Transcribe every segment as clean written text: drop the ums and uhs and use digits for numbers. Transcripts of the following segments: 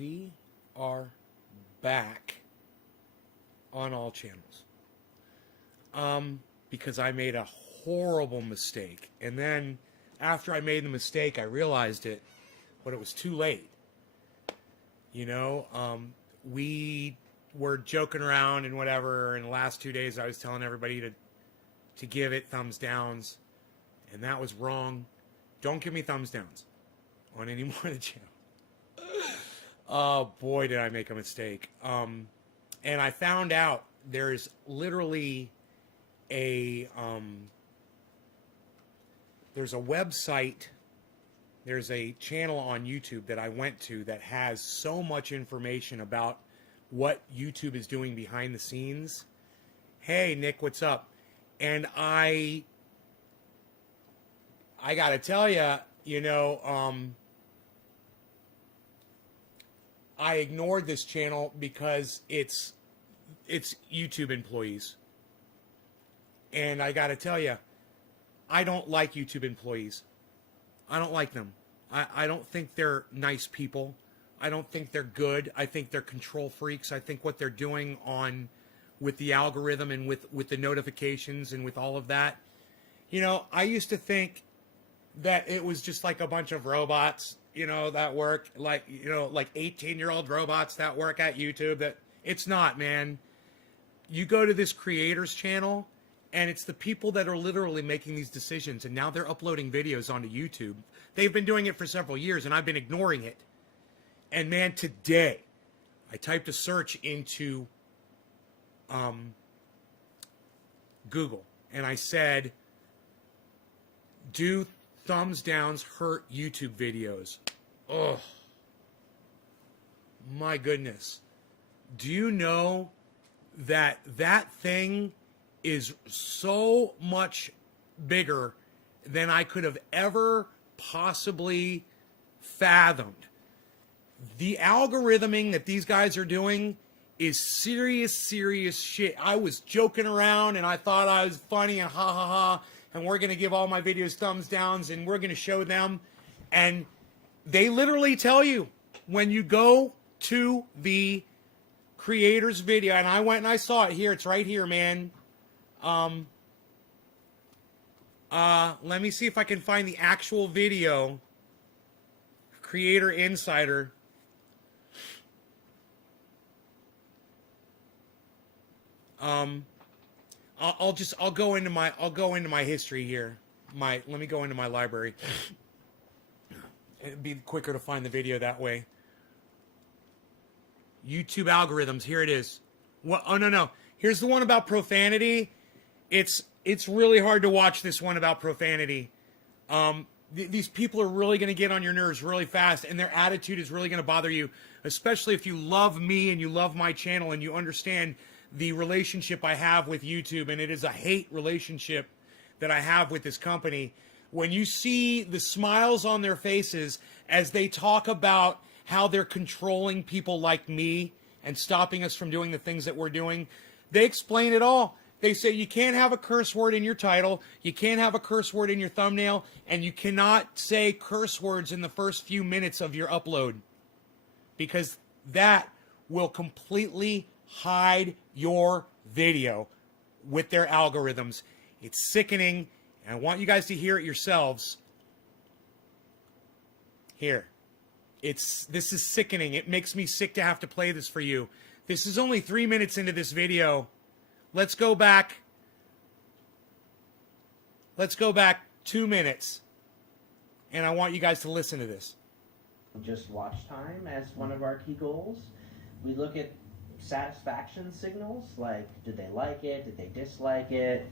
we are back on all channels. Because I made a horrible mistake. And then after I made the mistake, I realized it, but it was too late. You know, we were joking around and whatever. In the last 2 days, I was telling everybody to give it thumbs downs. And that was wrong. Don't give me thumbs downs on any more of the channel. Oh, boy, did I make a mistake. And I found out there's literally there's a website, there's a channel on YouTube that I went to that has so much information about what YouTube is doing behind the scenes. Hey, Nick, what's up? And I gotta tell you, you know, I ignored this channel because it's YouTube employees. And I gotta tell you, I don't like YouTube employees. I don't like them. I don't think they're nice people. I don't think they're good. I think they're control freaks. I think what they're doing with the algorithm and with the notifications and with all of that. You know, I used to think that it was just like a bunch of robots, you know, that work, like, you know, like 18-year-old robots that work at YouTube. That it's not, man. You go to this creators channel, and it's the people that are literally making these decisions, and now they're uploading videos onto YouTube. They've been doing it for several years, and I've been ignoring it. And man, today, I typed a search into Google, and I said, do thumbs downs hurt YouTube videos? Oh, my goodness. Do you know that thing is so much bigger than I could have ever possibly fathomed? The algorithming that these guys are doing is serious shit. I was joking around and I thought I was funny and ha ha ha, and we're going to give all my videos thumbs downs and we're going to show them. And they literally tell you when you go to the creator's video, and I went and I saw it here. It's right here, man. Let me see if I can find the actual video. Creator Insider. I'll go into my history here. Let me go into my library. It'd be quicker to find the video that way. YouTube algorithms. Here it is. What? Oh no. Here's the one about profanity. It's really hard to watch this one about profanity. These people are really going to get on your nerves really fast, and their attitude is really going to bother you, especially if you love me and you love my channel and you understand the relationship I have with YouTube, and it is a hate relationship that I have with this company. When you see the smiles on their faces as they talk about how they're controlling people like me and stopping us from doing the things that we're doing, they explain it all. They say you can't have a curse word in your title, you can't have a curse word in your thumbnail, and you cannot say curse words in the first few minutes of your upload, because that will completely hide your video with their algorithms. It's sickening, and I want you guys to hear it yourselves. Here. This is sickening. It makes me sick to have to play this for you. This is only 3 minutes into this video. Let's go back. Let's go back 2 minutes. And I want you guys to listen to this. Just watch time as one of our key goals. We look at satisfaction signals, like did they like it, did they dislike it?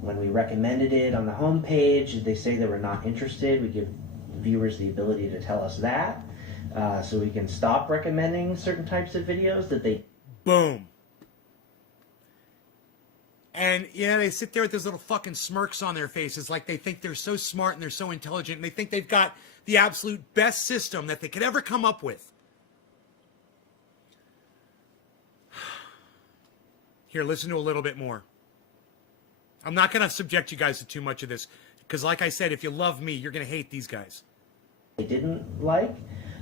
When we recommended it on the home page, did they say they were not interested? We give viewers the ability to tell us that, so we can stop recommending certain types of videos that they... Boom. And, yeah, they sit there with those little fucking smirks on their faces like they think they're so smart and they're so intelligent, and they think they've got the absolute best system that they could ever come up with. Here, listen to a little bit more. I'm not going to subject you guys to too much of this, because like I said, if you love me, you're going to hate these guys. They didn't like.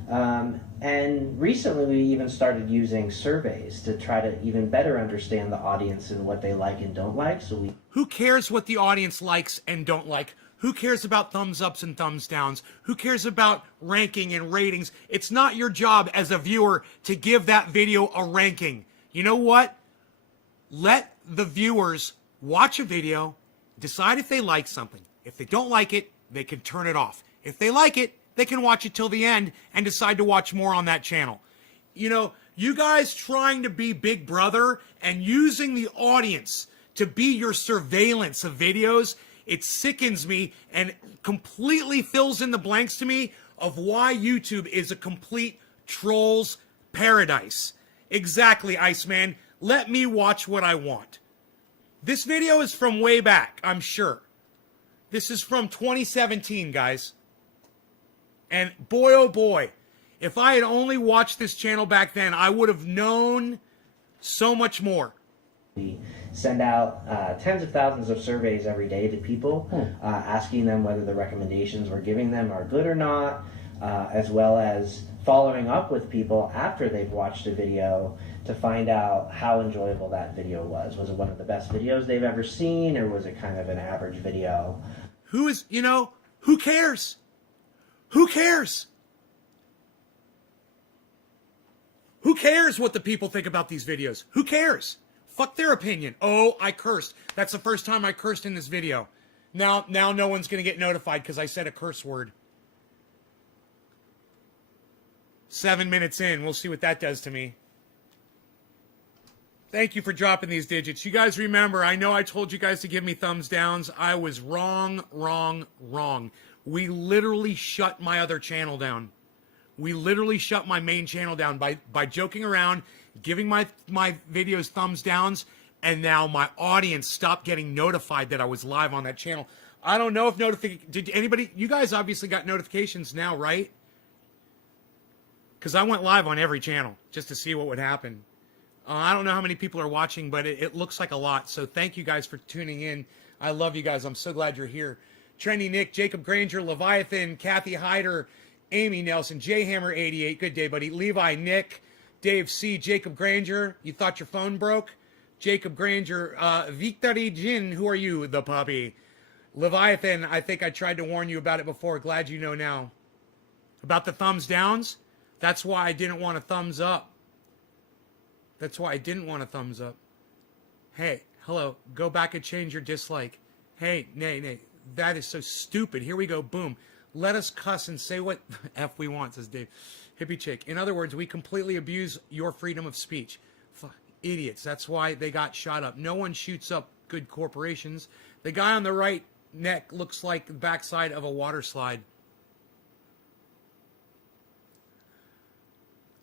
And recently we even started using surveys to try to even better understand the audience and what they like and don't like. Who cares what the audience likes and don't like? Who cares about thumbs ups and thumbs downs? Who cares about ranking and ratings? It's not your job as a viewer to give that video a ranking. You know what? Let the viewers watch a video, decide if they like something. If they don't like it, they can turn it off. If they like it, they can watch it till the end and decide to watch more on that channel. You know, you guys trying to be Big Brother and using the audience to be your surveillance of videos, it sickens me and completely fills in the blanks to me of why YouTube is a complete troll's paradise. Exactly, Iceman. Let me watch what I want. This video is from way back, I'm sure. This is from 2017, guys. And boy, oh boy, if I had only watched this channel back then, I would have known so much more. We send out tens of thousands of surveys every day to people, asking them whether the recommendations we're giving them are good or not, as well as following up with people after they've watched a video to find out how enjoyable that video was. Was it one of the best videos they've ever seen, or was it kind of an average video? Who cares? Who cares? Who cares what the people think about these videos? Who cares? Fuck their opinion. Oh, I cursed. That's the first time I cursed in this video. Now no one's going to get notified because I said a curse word. 7 minutes in. We'll see what that does to me. Thank you for dropping these digits. You guys remember, I know I told you guys to give me thumbs downs. I was wrong. We literally shut my other channel down. We literally shut my main channel down by joking around, giving my videos thumbs downs, and now my audience stopped getting notified that I was live on that channel. I don't know if did anybody, you guys obviously got notifications now, right? Because I went live on every channel just to see what would happen. I don't know how many people are watching, but it looks like a lot. So thank you guys for tuning in. I love you guys. I'm so glad you're here. Trendy Nick, Jacob Granger, Leviathan, Kathy Hyder, Amy Nelson, Jhammer88. Good day, buddy. Levi, Nick, Dave C, Jacob Granger. You thought your phone broke? Jacob Granger, Victory Jin. Who are you? The puppy. Leviathan, I think I tried to warn you about it before. Glad you know now. About the thumbs downs? That's why I didn't want a thumbs up. That's why I didn't want a thumbs up. Hey, hello, go back and change your dislike. Hey, nay, that is so stupid. Here we go, boom. Let us cuss and say what F we want, says Dave. Hippie chick. In other words, we completely abuse your freedom of speech. Idiots. That's why they got shot up. No one shoots up good corporations. The guy on the right neck looks like the backside of a water slide.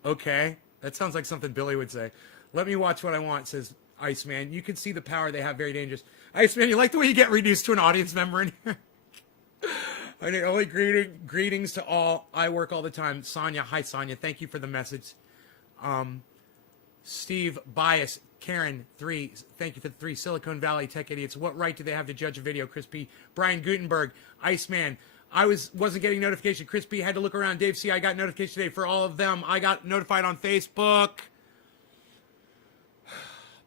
Okay. That sounds like something Billy would say. Let me watch what I want, says Iceman. You can see the power they have, very dangerous. Iceman, you like the way you get reduced to an audience member in here? I need only greetings to all. I work all the time. Sonia, hi Sonia. Thank you for the message. Steve, Bias, Karen, 3. Thank you for the 3. Silicon Valley Tech Idiots. What right do they have to judge a video? Chris P. Brian Gutenberg, Iceman. I wasn't getting notification. Chris P had to look around. Dave C, I got notification today for all of them. I got notified on Facebook.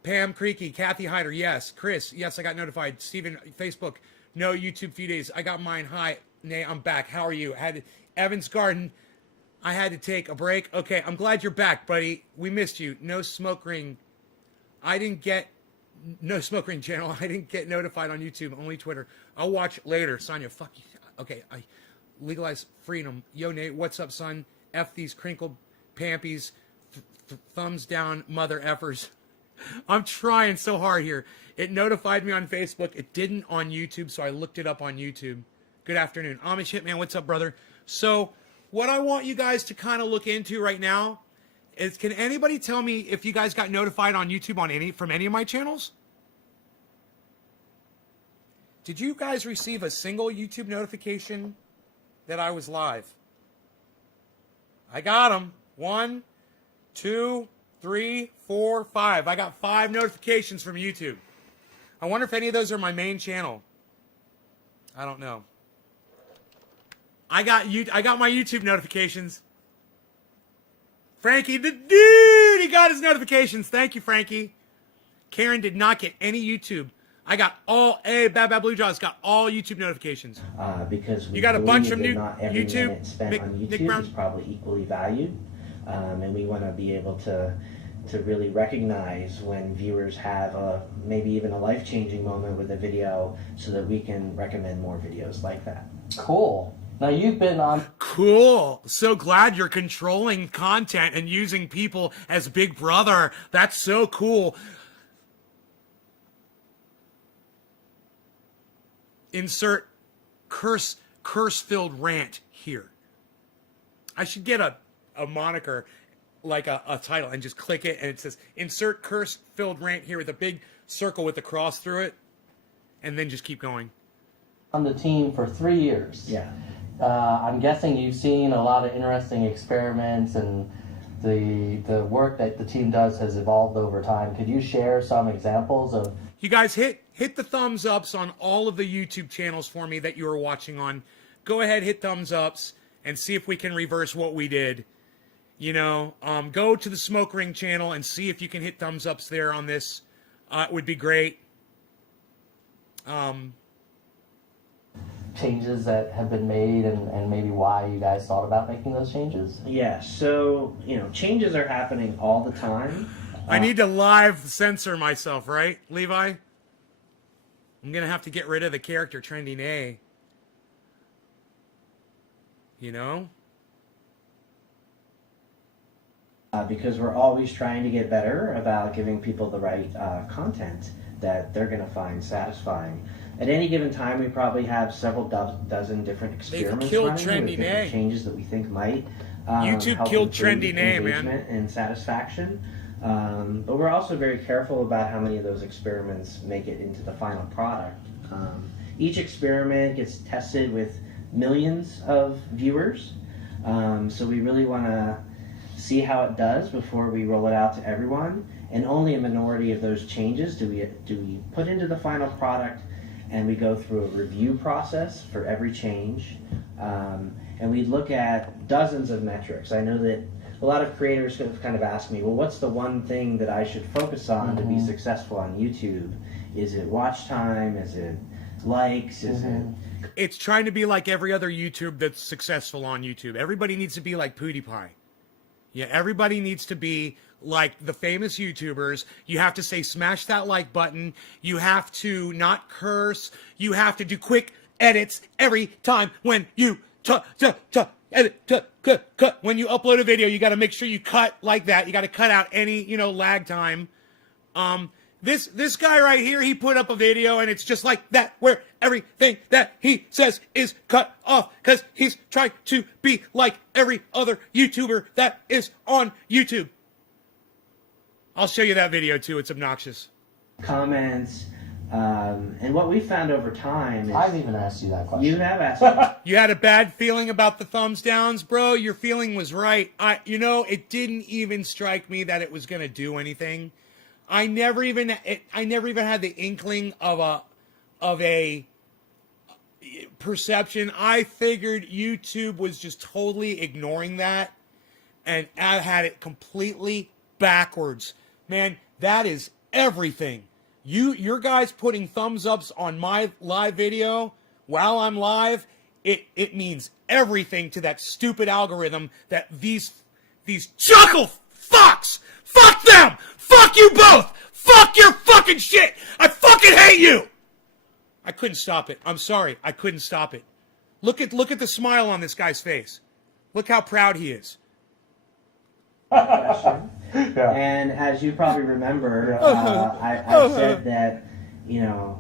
Pam Creaky, Kathy Hyder, yes. Chris, yes, I got notified. Steven, Facebook, no, YouTube few days. I got mine. Hi, Nay, I'm back. How are you? Evans Garden, I had to take a break. Okay, I'm glad you're back, buddy. We missed you. No smoke ring. No smoke ring channel. I didn't get notified on YouTube, only Twitter. I'll watch later. Sonia, fuck you. Okay, I legalize freedom. Yo, Nate, what's up, son? F these crinkled pampies. Thumbs down, mother effers. I'm trying so hard here. It notified me on Facebook. It didn't on YouTube, so I looked it up on YouTube. Good afternoon. Amish Hitman, what's up, brother? So what I want you guys to kind of look into right now is, can anybody tell me if you guys got notified on YouTube from any of my channels? Did you guys receive a single YouTube notification that I was live? I got them. 1, 2, 3, 4, 5. I got 5 notifications from YouTube. I wonder if any of those are my main channel. I don't know. I got my YouTube notifications. Frankie, the dude, he got his notifications. Thank you, Frankie. Karen did not get any YouTube. I got all, Bad Blue Jaws got all YouTube notifications. Because we you got a bunch of that new not every YouTube minute spent on YouTube is probably equally valued, and we want to be able to really recognize when viewers have maybe even a life-changing moment with a video, so that we can recommend more videos like that. Cool. Now you've been on. Cool. So glad you're controlling content and using people as Big Brother. That's so cool. Insert curse-filled rant here. I should get a moniker, like a title, and just click it, and it says insert curse-filled rant here with a big circle with a cross through it, and then just keep going. On the team for 3 years. Yeah. I'm guessing you've seen a lot of interesting experiments, and the work that the team does has evolved over time. Could you share some examples of? You guys hit the thumbs ups on all of the YouTube channels for me that you are watching on. Go ahead, hit thumbs ups, and see if we can reverse what we did. You know, go to the Smoke Ring channel and see if you can hit thumbs ups there on this. It would be great. Changes that have been made, and maybe why you guys thought about making those changes? Yeah, so, changes are happening all the time. I need to live censor myself, right, Levi? I'm going to have to get rid of the character Trending A. You know? Because we're always trying to get better about giving people the right content that they're going to find satisfying. At any given time, we probably have several dozen different experiments killed running Trending with different A. changes that we think might YouTube help killed improve Trending A, man. engagement and satisfaction. But we're also very careful about how many of those experiments make it into the final product. Each experiment gets tested with millions of viewers, so we really want to see how it does before we roll it out to everyone. And only a minority of those changes do we put into the final product, and we go through a review process for every change. And we look at dozens of metrics. I know that a lot of creators have kind of asked me, well, what's the one thing that I should focus on to be successful on YouTube? Is it watch time? Is it likes? Is it... It's trying to be like every other YouTube that's successful on YouTube. Everybody needs to be like PewDiePie. Yeah, everybody needs to be like the famous YouTubers. You have to say, smash that like button. You have to not curse. You have to do quick edits every time when you edit, cut. When you upload a video, you got to make sure you cut like that. You got to cut out any, lag time. This guy right here, he put up a video and it's just like that, where everything that he says is cut off because he's trying to be like every other YouTuber that is on YouTube. I'll show you that video too. It's obnoxious. Comments, and what we found over time is... I've even asked you that question. You have asked me. You had a bad feeling about the thumbs downs, bro? Your feeling was right. It didn't even strike me that it was going to do anything. I never even had the inkling of a perception. I figured YouTube was just totally ignoring that, and I had it completely backwards. Man, that is everything. Your guys putting thumbs ups on my live video while I'm live, it means everything to that stupid algorithm that these chuckle fucks, fuck them, fuck you both, fuck your fucking shit, I fucking hate you. I couldn't stop it. I'm sorry, I couldn't stop it. Look at the smile on this guy's face. Look how proud he is. Yeah. And as you probably remember, I said that,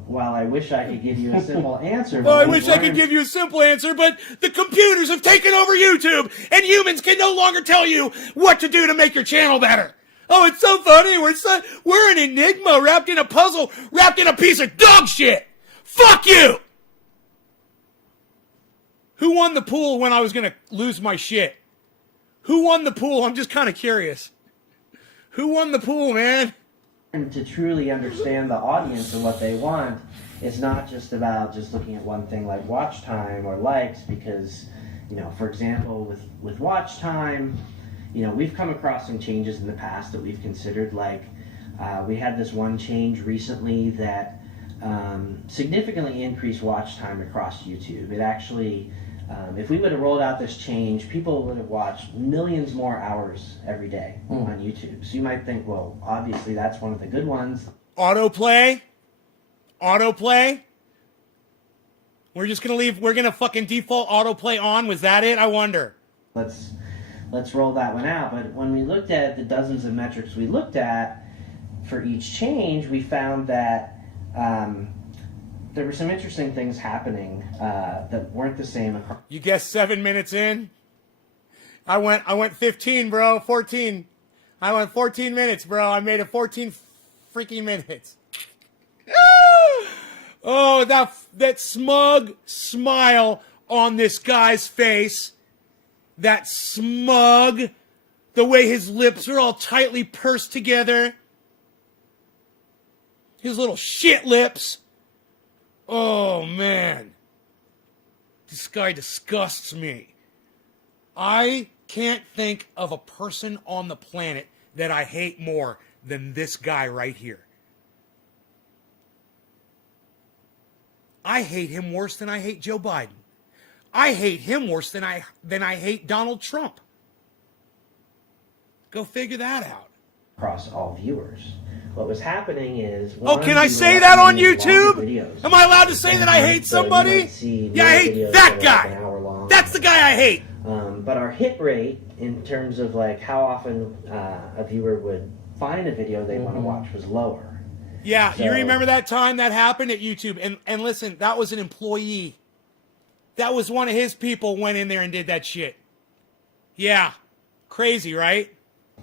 while I wish I could give you a simple answer. Well, I wish I could give you a simple answer, but the computers have taken over YouTube, and humans can no longer tell you what to do to make your channel better. Oh, it's so funny. We're an enigma wrapped in a puzzle, wrapped in a piece of dog shit. Fuck you! Who won the pool when I was going to lose my shit? Who won the pool? I'm just kind of curious. Who won the pool, man? And to truly understand the audience and what they want, it's not just about just looking at one thing like watch time or likes, because, for example, with watch time, we've come across some changes in the past that we've considered. Like we had this one change recently that significantly increased watch time across YouTube. It actually, if we would have rolled out this change, people would have watched millions more hours every day on YouTube. So you might think, well, obviously that's one of the good ones. Autoplay. We're just gonna leave. We're gonna fucking default autoplay on. Was that it? I wonder. Let's roll that one out. But when we looked at the dozens of metrics we looked at for each change, we found that there were some interesting things happening that weren't the same across. You guessed 7 minutes in. I went 15, bro. 14. I went 14 minutes, bro. I made it 14 freaking minutes. Oh, that smug smile on this guy's face. That smug, the way his lips are all tightly pursed together. His little shit lips. Oh, man. This guy disgusts me. I can't think of a person on the planet that I hate more than this guy right here. I hate him worse than I hate Joe Biden. I hate him worse than I hate Donald Trump. Go figure that out. Across all viewers. What was happening is... Oh, can I say that on YouTube? Am I allowed to say that I hate somebody? Yeah, I hate that guy. That's the guy I hate. But our hit rate, in terms of like how often a viewer would find a video they want to watch, was lower. Yeah, So, you remember that time that happened at YouTube? And listen, that was an employee. That was one of his people went in there and did that shit. Yeah. Crazy, right?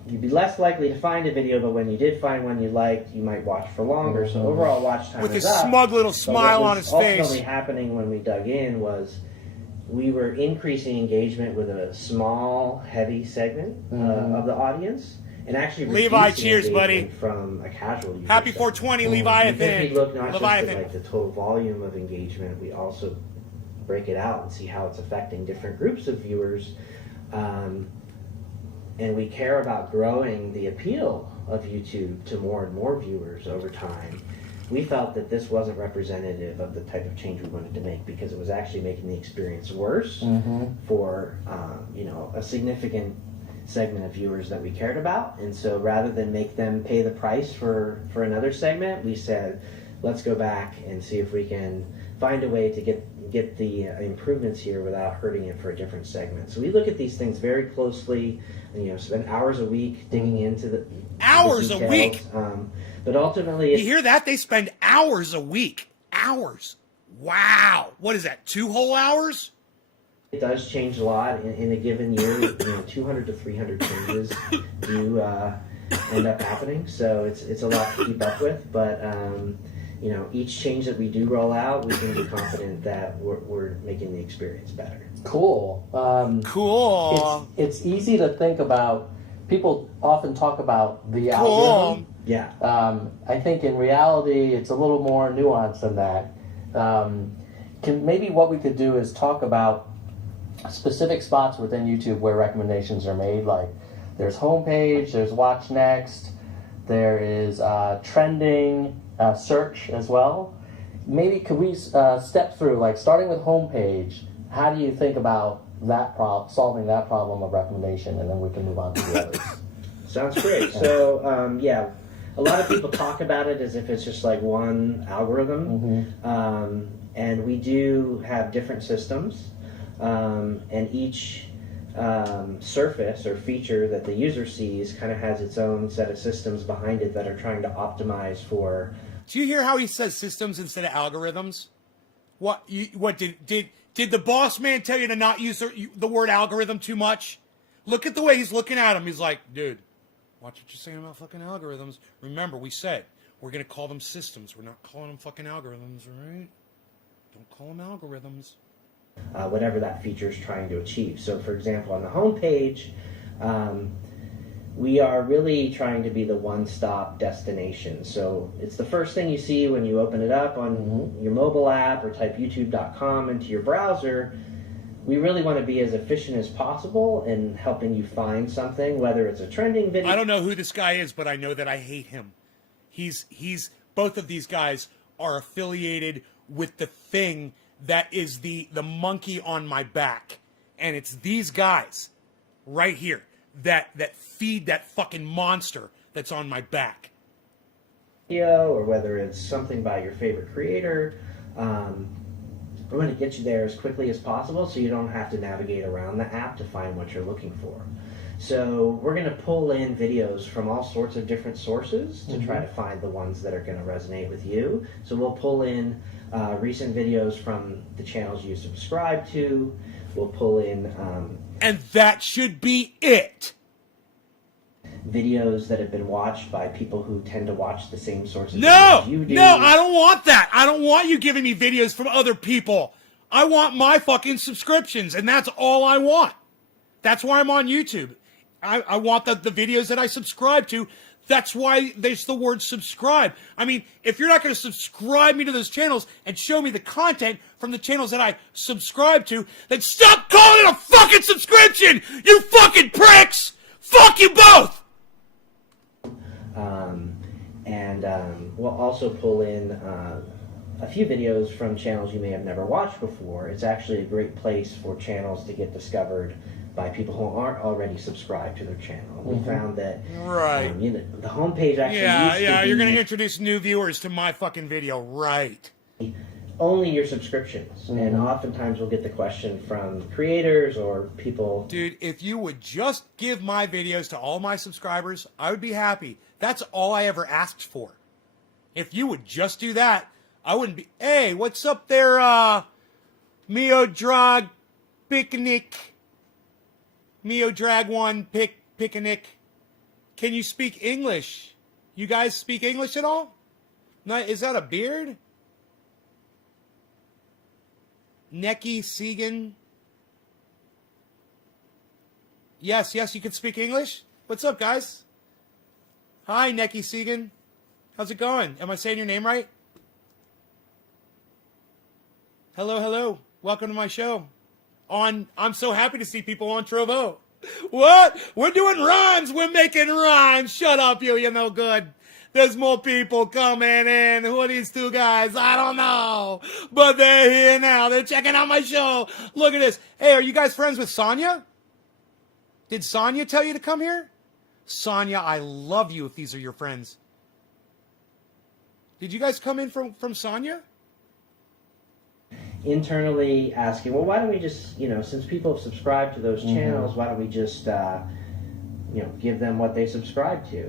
You'd be less likely to find a video, but when you did find one you liked, you might watch for longer. So overall watch time With is his up. smug little But smile what on was his face. ultimately happening when we dug in was we were increasing engagement with a small, heavy segment of the audience. And actually Levi, reducing cheers, buddy. engagement from a casual user. Happy segment. 420, Because Leviathan. we look not just Leviathan. at like the total volume of engagement, we also break it out and see how it's affecting different groups of viewers. And we care about growing the appeal of YouTube to more and more viewers over time. We felt that this wasn't representative of the type of change we wanted to make because it was actually making the experience worse for a significant segment of viewers that we cared about. And so rather than make them pay the price for another segment, we said, let's go back and see if we can find a way to get the improvements here without hurting it for a different segment. So we look at these things very closely and spend hours a week digging into the Hours the a week? But ultimately, You hear that? They spend hours a week. Hours. Wow. What is that, 2 whole hours? it does change a lot in a given year. 200 to 300 changes do end up happening, so it's a lot to keep up with. But each change that we do roll out, we can be confident that we're making the experience better. Cool. Cool. It's easy to think about. People often talk about the Cool. algorithm. Yeah. I think in reality, it's a little more nuanced than that. Maybe what we could do is talk about specific spots within YouTube where recommendations are made. Like there's homepage, there's watch next, there is trending, search as well. Maybe could we step through, like starting with homepage, how do you think about that solving that problem of recommendation, and then we can move on to the others. Sounds great. So, a lot of people talk about it as if it's just like one algorithm. And we do have different systems. And each surface or feature that the user sees kind of has its own set of systems behind it that are trying to optimize for. Do you hear how he says systems instead of algorithms? What did the boss man tell you to not use the word algorithm too much? Look at the way he's looking at him. He's like, dude, watch what you're saying about fucking algorithms. Remember, we said we're going to call them systems. We're not calling them fucking algorithms, all right? Don't call them algorithms. Whatever that feature is trying to achieve. So, for example, on the home page, we are really trying to be the one-stop destination. So it's the first thing you see when you open it up on your mobile app or type youtube.com into your browser. we really want to be as efficient as possible in helping you find something, whether it's a trending video. I don't know who this guy is, but I know that I hate him. He's both of these guys are affiliated with the thing that is the monkey on my back. And it's these guys right here that feed that fucking monster that's on my back. Or whether it's something by your favorite creator. We're going to get you there as quickly as possible so you don't have to navigate around the app to find what you're looking for. So we're going to pull in videos from all sorts of different sources to try to find the ones that are going to resonate with you. So we'll pull in recent videos from the channels you subscribe to. We'll pull in... and that should be it! Videos that have been watched by people who tend to watch the same sources No! you do. No, I don't want that! I don't want you giving me videos from other people. I want my fucking subscriptions, and that's all I want. That's why I'm on YouTube. I want the videos that I subscribe to. That's why there's the word subscribe. I mean, if you're not going to subscribe me to those channels and show me the content from the channels that I subscribe to, then stop calling it a fucking subscription! You fucking pricks! Fuck you both! We'll also pull in a few videos from channels you may have never watched before. It's actually a great place for channels to get discovered by people who aren't already subscribed to their channel. We found that the homepage actually used to be you're going to introduce new viewers to my fucking video, right? only your subscriptions. And oftentimes we'll get the question from creators or people. Dude, if you would just give my videos to all my subscribers, I would be happy. That's all I ever asked for. If you would just do that, I wouldn't be... Hey, what's up there, Mio Drag Picnic? Mio Drag 1 Picnic. Can you speak English? You guys speak English at all? No, is that a beard? Necky Segan. Yes, you can speak English. What's up, guys? Hi, Necky Segan. How's it going? Am I saying your name right? Hello. Welcome to my show. I'm so happy to see people on Trovo. What? We're doing rhymes. We're making rhymes. Shut up, you no good. There's more people coming in. Who are these two guys? I don't know. But they're here now. They're checking out my show. Look at this. Hey, are you guys friends with Sonya? Did Sonya tell you to come here? Sonya, I love you if these are your friends. Did you guys come in from Sonya? Internally asking, well, why don't we just, since people have subscribed to those channels, why don't we just, give them what they subscribe to?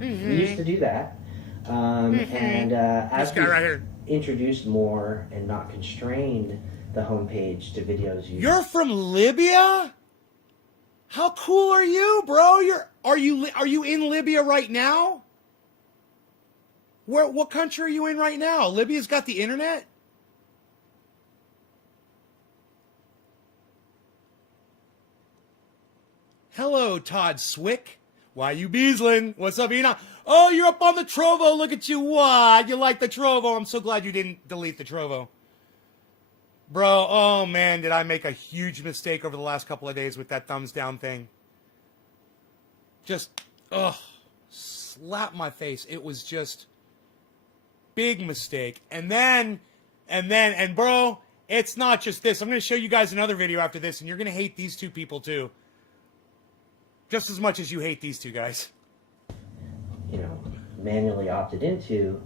We used to do that. And as we introduced more and not constrained the homepage to videos. You're from Libya? How cool are you, bro? Are you in Libya right now? What country are you in right now? Libya's got the internet? Hello, Todd Swick. Why you beasling? What's up, Ina? Oh, you're up on the Trovo. Look at you. What? You like the Trovo. I'm so glad you didn't delete the Trovo. Bro, oh man, did I make a huge mistake over the last couple of days with that thumbs down thing. Just, slap my face. It was just big mistake. And bro, it's not just this. I'm going to show you guys another video after this, and you're going to hate these two people too. Just as much as you hate these two guys. Manually opted into,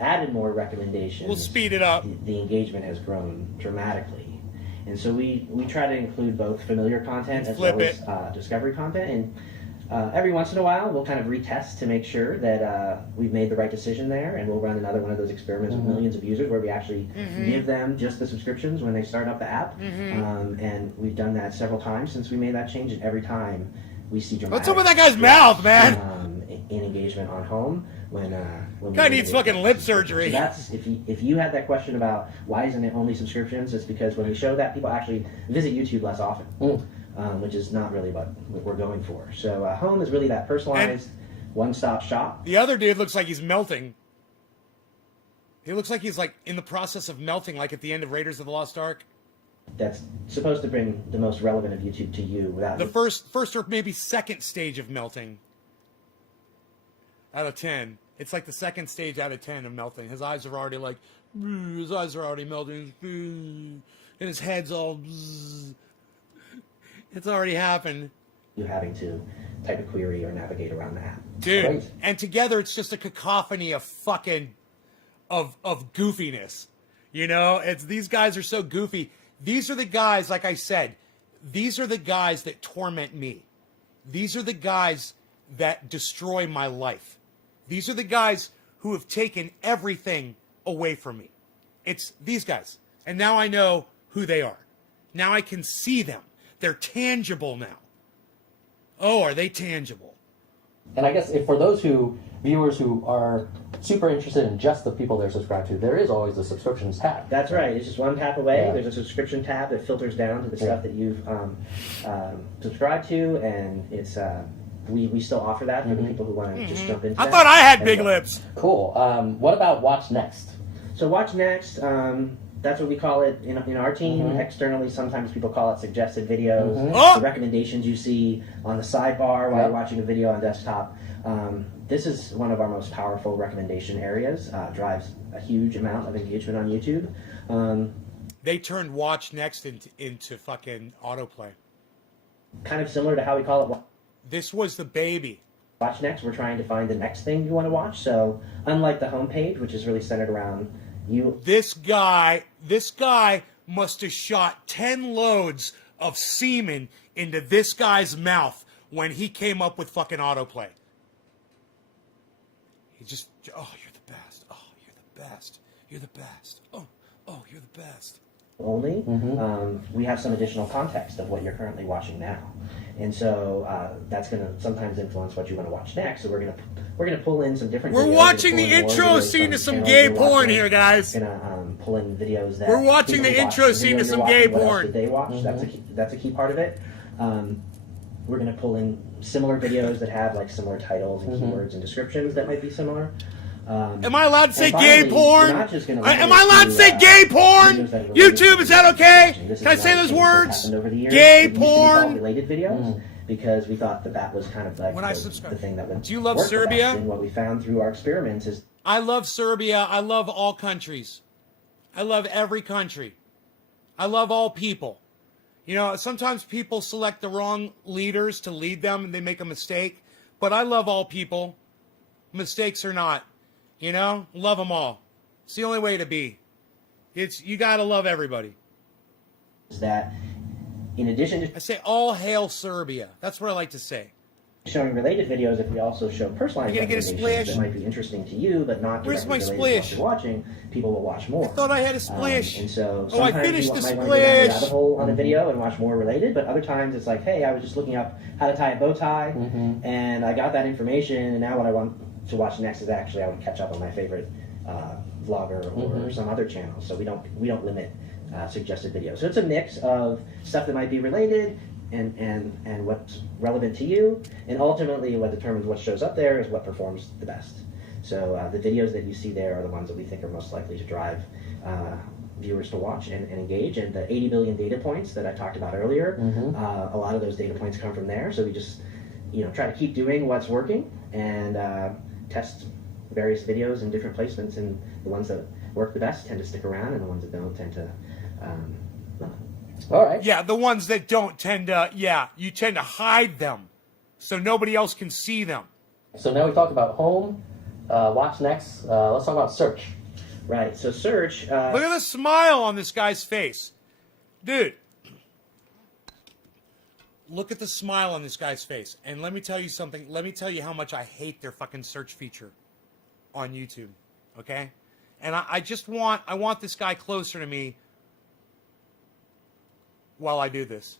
added more recommendations. We'll speed it up. The engagement has grown dramatically. And so we try to include both familiar content as well as discovery content. And every once in a while, we'll kind of retest to make sure that we've made the right decision there. And we'll run another one of those experiments with millions of users where we actually give them just the subscriptions when they start up the app. And we've done that several times since we made that change. And every time we see dramatic... What's up with that guy's mouth, man? In engagement on home when guy needs fucking lip surgery. So that's if you had that question about why isn't it only subscriptions, it's because when we show that, people actually visit YouTube less often, which is not really what we're going for. So home is really that personalized one-stop shop. The other dude looks like he's melting. He looks like he's like in the process of melting, like at the end of Raiders of the Lost Ark. that's supposed to bring the most relevant of YouTube to you without The first or maybe second stage of melting out of 10. It's like the second stage out of 10 of melting. His eyes are already like, his eyes are already melting, and his head's all, it's already happened. you having to type a query or navigate around the app. Dude, Right. and together it's just a cacophony of fucking, of goofiness. You know, these guys are so goofy. These are the guys, like I said, these are the guys that torment me. These are the guys that destroy my life. These are the guys who have taken everything away from me. It's these guys. And now I know who they are. Now I can see them. They're tangible now. Oh, are they tangible? And I guess if for those viewers who are super interested in just the people they're subscribed to, there is always the subscriptions tab. That's right. It's just one tap away. Yeah. There's a subscription tab that filters down to the stuff that you've subscribed to, and it's we still offer that for the people who want to just jump into I that. thought I had And, big lips. Cool. What about Watch Next? So watch next. That's what we call it in our team. Externally, sometimes people call it suggested videos. Oh! The recommendations you see on the sidebar while you're watching a video on desktop. This is one of our most powerful recommendation areas. Drives a huge amount of engagement on YouTube. They turned Watch Next into fucking autoplay. Kind of similar to how we call it This was the baby. Watch Next. We're trying to find the next thing you want to watch. So unlike the homepage, which is really centered around you, This guy must have shot 10 loads of semen into this guy's mouth when he came up with fucking autoplay. He just, oh, you're the best. Oh, you're the best. You're the best. Oh, you're the best. only, we have some additional context of what you're currently watching now, and so that's going to sometimes influence what you want to watch next. So we're gonna pull in some different. We're videos. watching We're the gonna pull in more intro videos scene from to some channels gay you're porn watching. here, guys. We're gonna pull in videos that We're watching people the watch. intro The scene video to you're some gay watching, what else porn. did they watch? That's a key part of it. We're gonna pull in similar videos that have like similar titles and keywords and descriptions that might be similar. Am I allowed to say And gay finally, porn? we're not just gonna Am limit I allowed it to say to, gay porn? videos that are related YouTube, to is that what you're okay? watching. This Can I is say not those things that words? happened over the years. Gay It used to be called porn. related videos because we thought that was kind of like When I the subscribe. thing that would Do you love work the best. Serbia? And what we found through our experiments is I love Serbia. I love all countries. I love every country. I love all people. You know, sometimes people select the wrong leaders to lead them and they make a mistake. But I love all people. Mistakes or not. You know, love them all. It's the only way to be. You got to love everybody. that in addition to I say all hail Serbia. That's what I like to say. showing related videos, if we also show personalized You gonna get a recommendations splash? that might be interesting to you, but not Where's directly my related to what splash? you're watching, people will watch more. I thought I had a splash. And so Oh, I sometimes finished you the might want to go down the splash. rabbit hole on a video and watch more related, but other times it's like, hey, I was just looking up how to tie a bow tie, and I got that information, and now what I want to watch next is actually I want to catch up on my favorite vlogger or some other channel. So we don't limit suggested videos. So it's a mix of stuff that might be related and what's relevant to you, and ultimately what determines what shows up there is what performs the best. So the videos that you see there are the ones that we think are most likely to drive viewers to watch and engage. And the 80 billion data points that I talked about earlier, a lot of those data points come from there. So we just try to keep doing what's working and test various videos in different placements, and the ones that work the best tend to stick around, and the ones that don't tend to All right. Yeah, the ones that don't tend to, you tend to hide them so nobody else can see them. So now we talked about home, watch next. Let's talk about search. Right, so search. Look at the smile on this guy's face. Dude. Look at the smile on this guy's face. And let me tell you something. Let me tell you how much I hate their fucking search feature on YouTube. Okay? And I want this guy closer to me while I do this.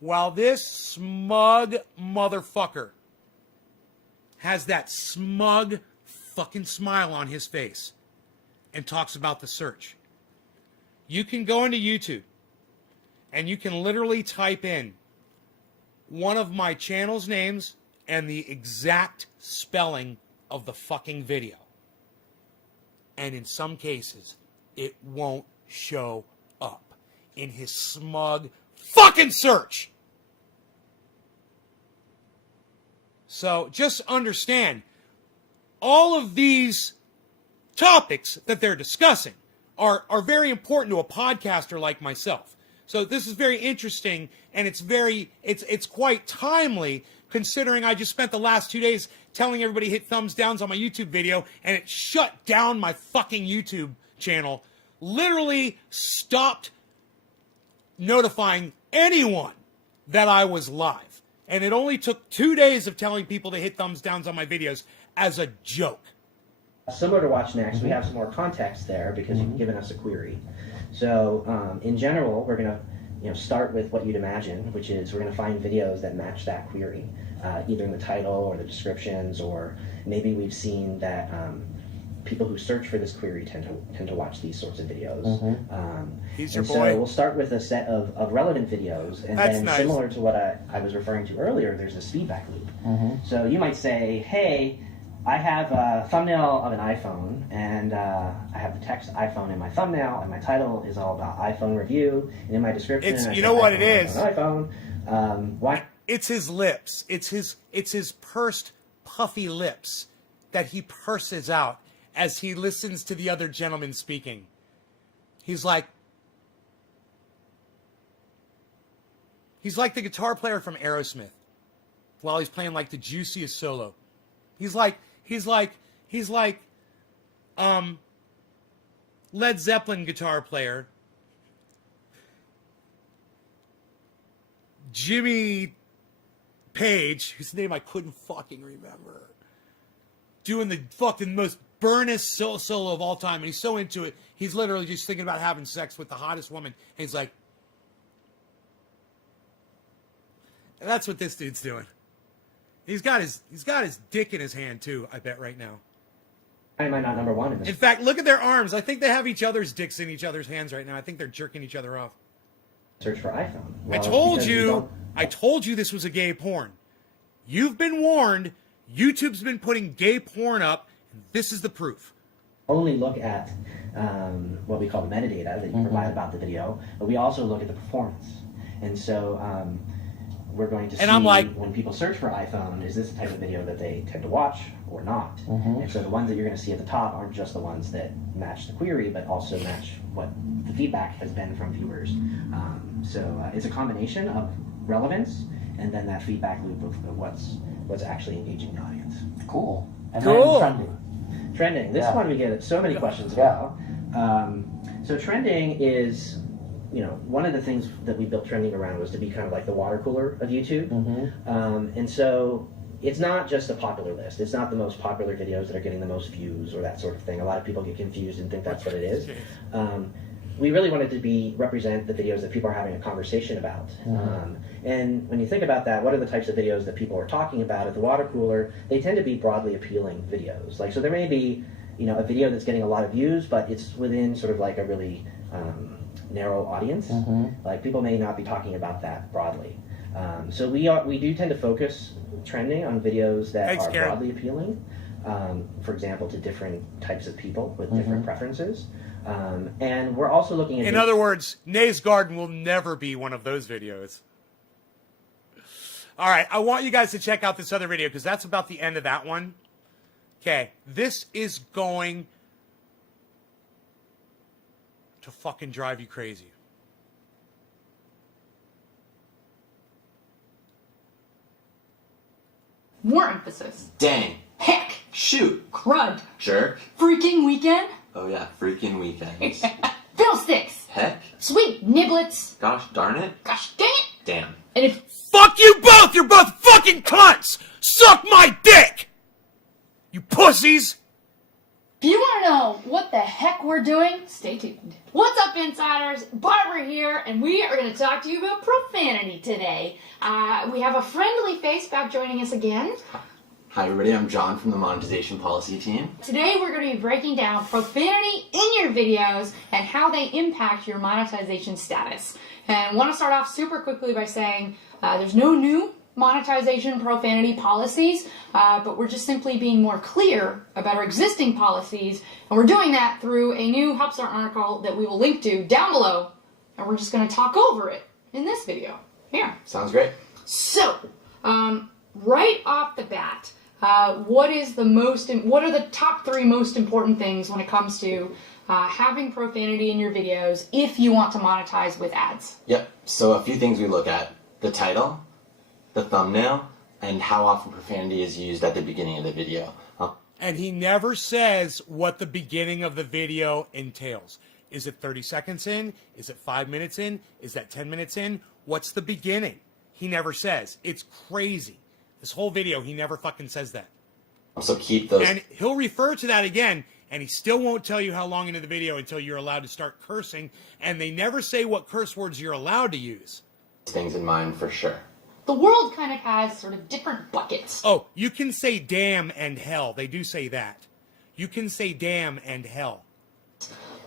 While this smug motherfucker has that smug fucking smile on his face and talks about the search, you can go into YouTube and you can literally type in one of my channel's names and the exact spelling of the fucking video. And in some cases, it won't show up in his smug fucking search. So just understand, all of these topics that they're discussing are very important to a podcaster like myself. So this is very interesting, and it's quite timely, considering I just spent the last 2 days telling everybody to hit thumbs downs on my YouTube video, and it shut down my fucking YouTube channel. Literally stopped notifying anyone that I was live. And it only took 2 days of telling people to hit thumbs downs on my videos as a joke. Similar to Watch Next, we have some more context there because you've given us a query. So in general, we're going to start with what you'd imagine, which is we're going to find videos that match that query, either in the title or the descriptions, or maybe we've seen that people who search for this query tend to watch these sorts of videos. He's your and boy. So we'll start with a set of relevant videos, and That's then nice. similar to what I was referring to earlier, there's this feedback loop. So you might say, hey, I have a thumbnail of an iPhone, and I have the text iPhone in my thumbnail, and my title is all about iPhone review, and in my description, It's- I you say know what iPhone, it is? iPhone. Why? It's his lips. It's his pursed, puffy lips that he purses out as he listens to the other gentleman speaking. He's like the guitar player from Aerosmith while he's playing like the juiciest solo. He's like Led Zeppelin guitar player Jimmy Page, whose name I couldn't fucking remember, doing the fucking most burnest solo of all time, and he's so into it, he's literally just thinking about having sex with the hottest woman, and he's like, and that's what this dude's doing. He's got his dick in his hand too, I bet right now. am I not number one in this? In fact, look at their arms. I think they have each other's dicks in each other's hands right now. I think they're jerking each other off. Search for iPhone. Well, I told you this was a gay porn. You've been warned. YouTube's been putting gay porn up. And this is the proof. Only look at what we call the metadata that you provide about the video, but we also look at the performance. And so we're going to see, I'm like, when people search for iPhone, is this the type of video that they tend to watch or not? And so the ones that you're going to see at the top aren't just the ones that match the query, but also match what the feedback has been from viewers. So it's a combination of relevance and then that feedback loop of what's actually engaging the audience. Cool. And Cool. then trending. Trending. This one we get so many questions about. So trending is, one of the things that we built trending around was to be kind of like the water cooler of YouTube. And so it's not just a popular list. It's not the most popular videos that are getting the most views or that sort of thing. A lot of people get confused and think that's what it is. We really wanted to represent the videos that people are having a conversation about. And when you think about that, what are the types of videos that people are talking about at the water cooler? They tend to be broadly appealing videos. So there may be, a video that's getting a lot of views, but it's within sort of like a really narrow audience. Like people may not be talking about that broadly. So we do tend to focus trending on videos that are broadly appealing. For example, to different types of people with different preferences. And we're also looking at... In other words, Nay's Garden will never be one of those videos. All right, I want you guys to check out this other video because that's about the end of that one. Okay, this is going to fucking drive you crazy. More emphasis. Dang. Heck. Shoot. Crud. Jerk. Freaking weekend. Oh yeah, freaking weekends. Fiddle sticks. Heck. Sweet niblets. Gosh darn it. Gosh dang it. Damn. And if Fuck you both! You're both fucking cunts! Suck my dick! You pussies! you want to know what the heck we're doing, stay tuned. What's up, insiders? Barbara here, and we are going to talk to you about profanity today. We have a friendly face back joining us again. Hi everybody, I'm John from the Monetization Policy Team. Today we're going to be breaking down profanity in your videos and how they impact your monetization status. And I want to start off super quickly by saying there's no new monetization profanity policies, but we're just simply being more clear about our existing policies, and we're doing that through a new Helpstart article that we will link to down below, and we're just going to talk over it in this video. Here. Sounds great. So, right off the bat, what are the top 3 most important things when it comes to having profanity in your videos if you want to monetize with ads? Yep. So a few things we look at: the title, the thumbnail, and how often profanity is used at the beginning of the video. And he never says what the beginning of the video entails. Is it 30 seconds in? Is it 5 minutes in? Is that 10 minutes in? What's the beginning? He never says. It's crazy. This whole video, he never fucking says that. So keep those. And he'll refer to that again, and he still won't tell you how long into the video until you're allowed to start cursing, and they never say what curse words you're allowed to use. Things in mind for sure. The world kind of has sort of different buckets. Oh, you can say damn and hell. They do say that. You can say damn and hell.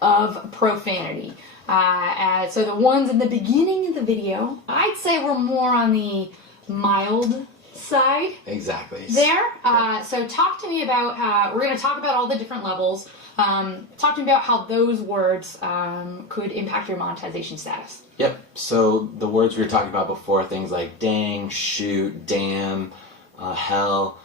Of profanity. So the ones in the beginning of the video, I'd say we're more on the mild side. Exactly. There. So talk to me about, we're going to talk about all the different levels. Talk to me about how those words could impact your monetization status. Yep. So the words we were talking about before, things like dang, shoot, damn, hell.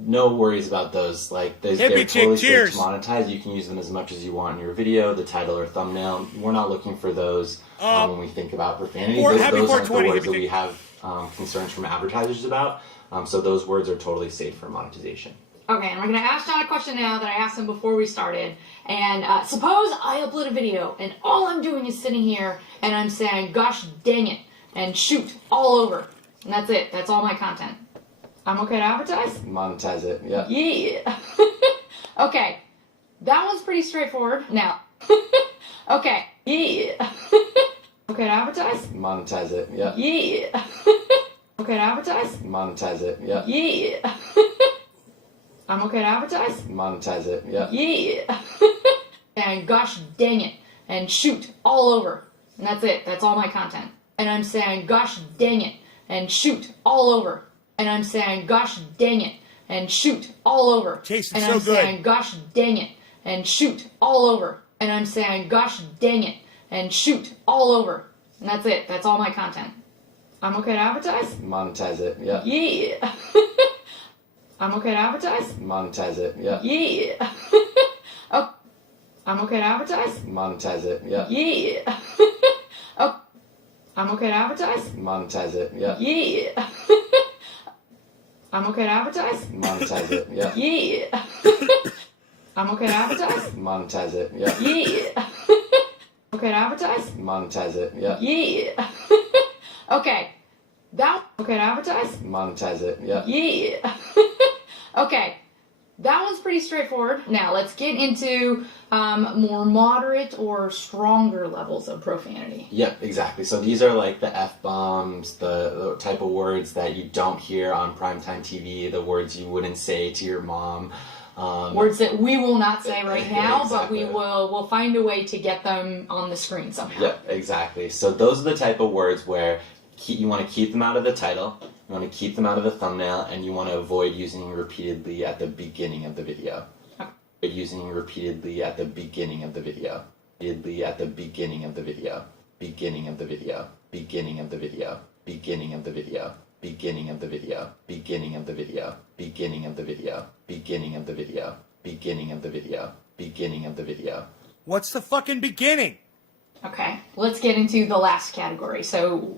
No worries about those. Like they're totally safe to monetize. You can use them as much as you want in your video, the title or thumbnail. We're not looking for those when we think about profanity. Those aren't the words that we have concerns from advertisers about. So those words are totally safe for monetization. Okay, and we're going to ask John a question now that I asked him before we started. And suppose I upload a video and all I'm doing is sitting here and I'm saying, gosh dang it, and shoot all over. And that's it. That's all my content. I'm okay to advertise? Monetize it, yeah. Yeah. Okay, that one's pretty straightforward. Now, okay, yeah. Okay to advertise? Monetize it, yeah. Yeah. Okay to advertise? Monetize it, yeah. Yeah. I'm okay to advertise? Monetize it, yeah. Yeah. And gosh dang it, and shoot all over. And that's it. That's all my content. And I'm saying, gosh dang it, and shoot all over. And I'm saying, gosh dang it, and shoot all over. Tastes and so I'm good. saying, gosh dang it, and shoot all over. And I'm saying, gosh dang it, and shoot all over. And that's it. That's all my content. I'm okay to advertise? Monetize it, yeah. Yeah. I'm okay to advertise? Monetize it, yeah. Yeah. Oh, I'm okay to advertise? Monetize it, yeah. Yeah. Oh, I'm okay to advertise? Monetize it, yeah. Yeah. I'm okay to advertise? Monetize it, yeah. Yeah. I'm okay to advertise? Monetize it, yeah. Yeah. Okay to advertise? Monetize it, yeah. Yeah. Okay. That okay to advertise? Monetize it, yeah. Yeah. Okay. That one's pretty straightforward. Now let's get into more moderate or stronger levels of profanity. Yep, exactly. So these are like the F-bombs, the type of words that you don't hear on primetime TV, the words you wouldn't say to your mom. Words that we will not say right now, Exactly. but we'll find a way to get them on the screen somehow. Yep, exactly. So those are the type of words where you want to keep them out of the title, you want to keep them out of the thumbnail, and you want to avoid using repeatedly at the beginning of the video. Okay. Using repeatedly at the beginning of the video. Repeatedly at the beginning of the video. Beginning of the video. Beginning of the video. Beginning of the video. Beginning of the video. Beginning of the video. Beginning of the video. Beginning of the video. Beginning of the video. Beginning of the video. What's the fucking beginning? Okay, let's get into the last category. So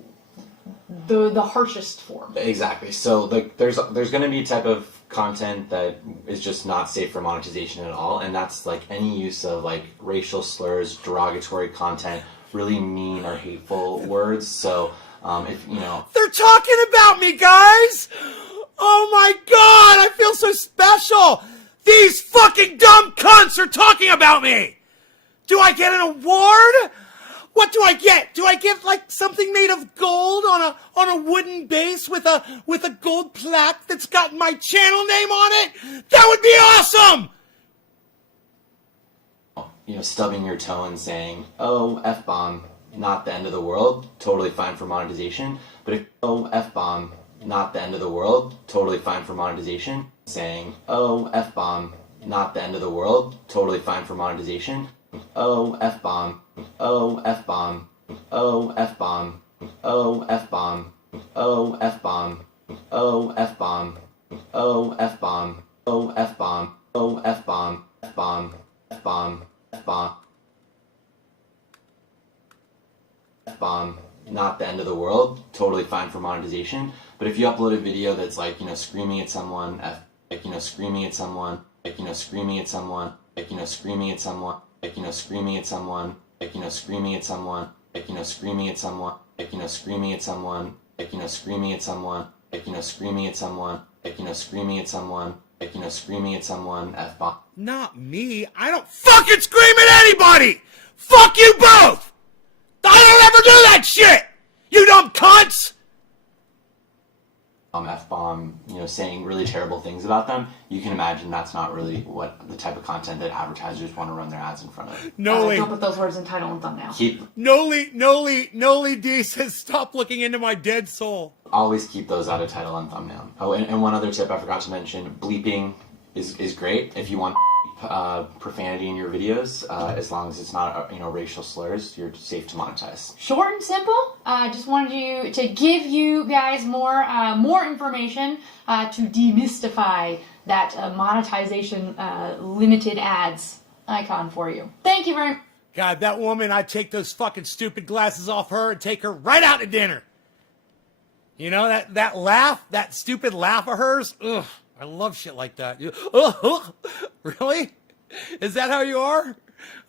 the harshest form. Exactly. So like there's going to be a type of content that is just not safe for monetization at all, and that's like any use of like racial slurs, derogatory content, really mean or hateful words. So if you know, They're talking about me, guys! Oh my god, I feel so special! These fucking dumb cunts are talking about me! Do I get an award? What do I get? Do I get like something made of gold on a wooden base with a gold plaque that's got my channel name on it? That would be awesome! you know, stubbing your toe and saying, "Oh, F-bomb, not the end of the world," totally fine for monetization. But if "Oh, F-bomb, not the end of the world, totally fine for monetization. Saying, oh, F-bomb, not the end of the world, totally fine for monetization. Oh, F-bomb, oh, F-bomb, oh, F-bomb, oh, F-bomb, oh, F-bomb, oh, F-bomb, oh, F-bomb, oh, F-bomb, oh, F-bomb, F-bomb, F-bomb, F-bomb, F-bomb, not the end of the world, totally fine for monetization. But if you upload a video that's like, screaming at someone, screaming at someone, screaming at someone, screaming at someone, screaming at someone, screaming at someone, screaming at someone, screaming at someone, screaming at someone, screaming at someone, screaming at someone, screaming at someone, F-bomb. Not me. I don't fucking scream at anybody! Fuck you both! I don't ever do that shit! You dumb cunts! F-bomb, saying really terrible things about them, you can imagine that's not really what the type of content that advertisers want to run their ads in front of. Don't put those words in title and thumbnail. Noli D says stop looking into my dead soul. Always keep those out of title and thumbnail. Oh, and one other tip I forgot to mention, bleeping is great if you want profanity in your videos, as long as it's not racial slurs, you're safe to monetize. Short and simple. Just wanted to give you guys more information to demystify that monetization limited ads icon for you. Thank you very much. God, that woman, I'd take those fucking stupid glasses off her and take her right out to dinner. That laugh, that stupid laugh of hers, ugh. I love shit like that. Really? Is that how you are?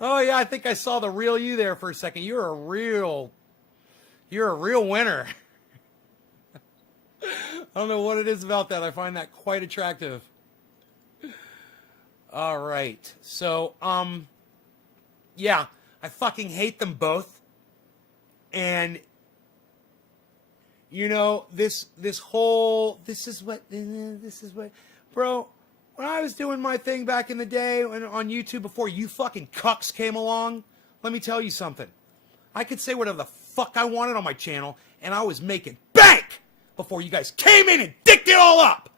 Oh yeah, I think I saw the real you there for a second. You're a real winner. I don't know what it is about that. I find that quite attractive. All right. So, yeah, I fucking hate them both. And this is what, bro, when I was doing my thing back in the day on YouTube before you fucking cucks came along, let me tell you something. I could say whatever the fuck I wanted on my channel, and I was making bank before you guys came in and dicked it all up.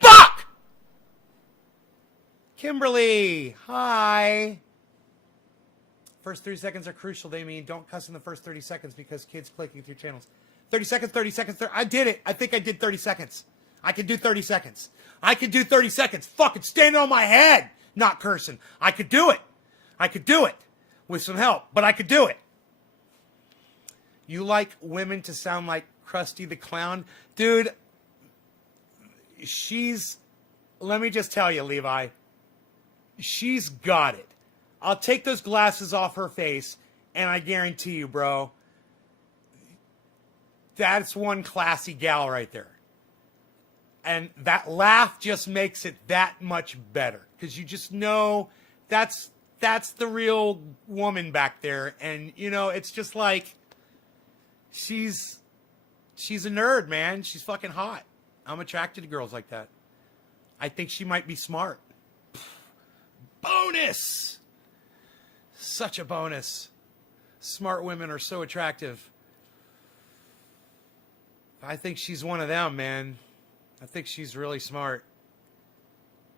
Fuck! Kimberly, hi. First 30 seconds are crucial. They mean don't cuss in the first 30 seconds because kids clicking through channels. 30 seconds, 30 seconds. I did it. I think I did 30 seconds. I can do 30 seconds. I can do 30 seconds. Fucking standing on my head, not cursing. I could do it. I could do it with some help, but I could do it. You like women to sound like Krusty the Clown? Dude, let me just tell you, Levi, she's got it. I'll take those glasses off her face, and I guarantee you, bro, that's one classy gal right there. And that laugh just makes it that much better. Because you just know that's the real woman back there. And, it's just like, she's a nerd, man. She's fucking hot. I'm attracted to girls like that. I think she might be smart. Bonus! Such a bonus. Smart women are so attractive. I think she's one of them, man. I think she's really smart.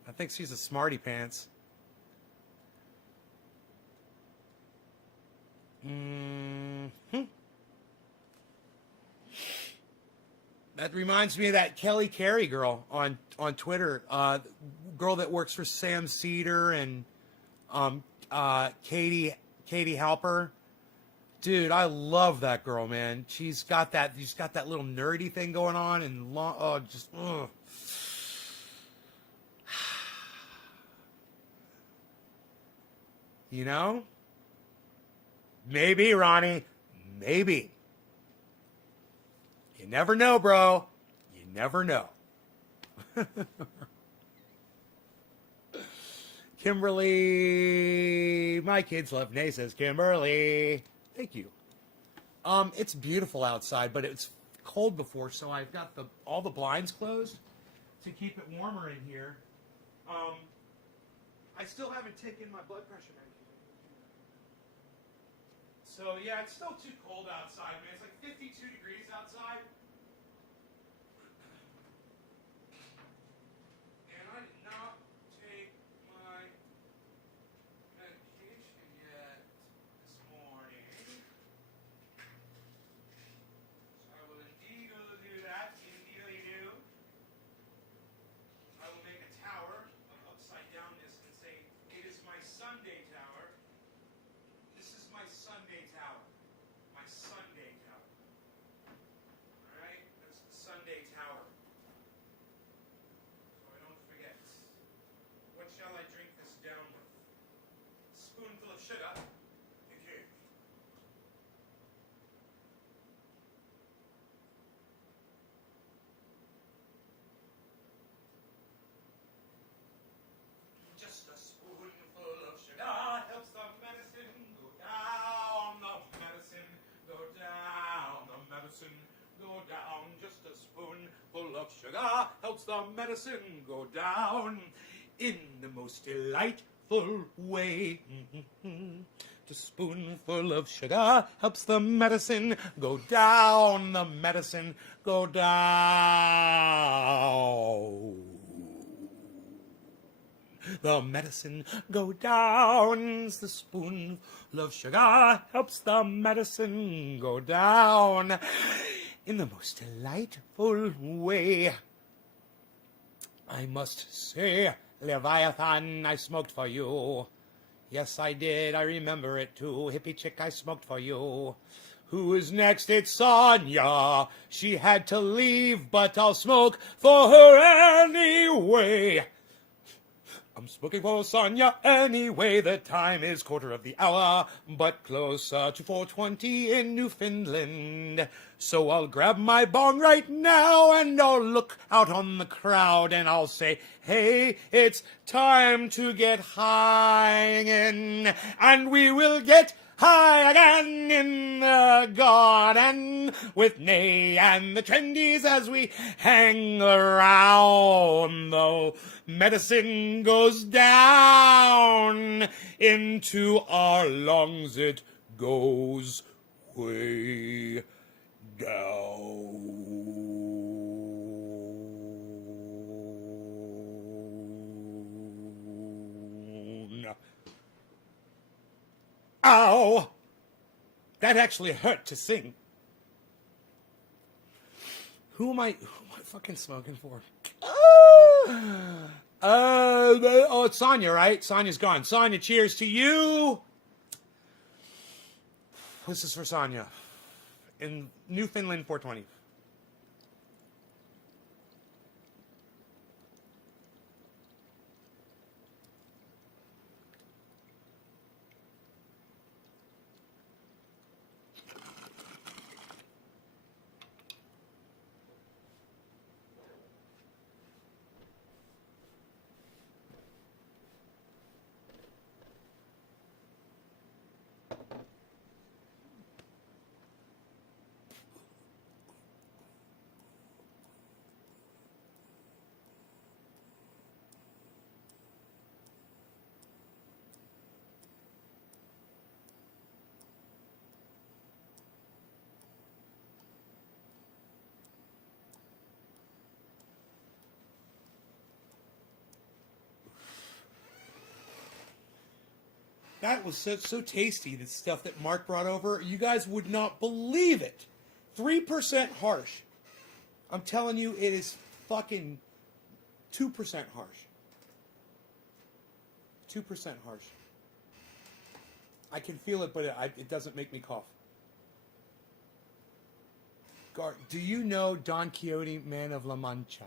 I think she's a smarty pants. That reminds me of that Kelly Carey girl on Twitter. Girl that works for Sam Cedar and Katie Halper. Dude, I love that girl, man. She's got that little nerdy thing going on and ugh. Maybe, Ronnie. Maybe. You never know, bro. You never know. Kimberly, my kids love Nay, says Kimberly. Thank you. It's beautiful outside, but it's cold before, so I've got all the blinds closed to keep it warmer in here. I still haven't taken my blood pressure medication. So yeah, it's still too cold outside, man. It's like 52 degrees outside. Sunday tower. This is my Sunday tower. My Sunday tower. Alright? That's the Sunday tower. So I don't forget. What shall I drink this down with? Spoonful of sugar. Thank you. Just a spoonful of sugar helps the medicine go down. The medicine go down. The medicine go down. Just a spoonful of sugar helps the medicine go down in the most delightful way. A spoonful of sugar helps the medicine go down. The medicine go down. The medicine go down. The spoonful of sugar helps the medicine go down in the most delightful way. I must say, Leviathan, I smoked for you. Yes, I did. I remember it too. Hippie chick, I smoked for you. Who is next? It's Sonia. She had to leave, but I'll smoke for her anyway. I'm smoking for Sonia anyway. The time is 1:15, but closer to 4:20 in Newfoundland. So I'll grab my bong right now and I'll look out on the crowd and I'll say, hey, it's time to get high again. And we will get high again in the garden with Nay and the Trendies as we hang around. Though medicine goes down into our lungs, it goes way down. Ow! That actually hurt to sing. Who am I fucking smoking for? Oh, it's Sonia, right? Sonia's gone. Sonia, cheers to you. This is for Sonia. In Newfoundland 420. That was so tasty, the stuff that Mark brought over. You guys would not believe it. 3% harsh. I'm telling you, it is fucking 2% harsh. 2% harsh. I can feel it, but it doesn't make me cough. Do you know Don Quixote, man of La Mancha?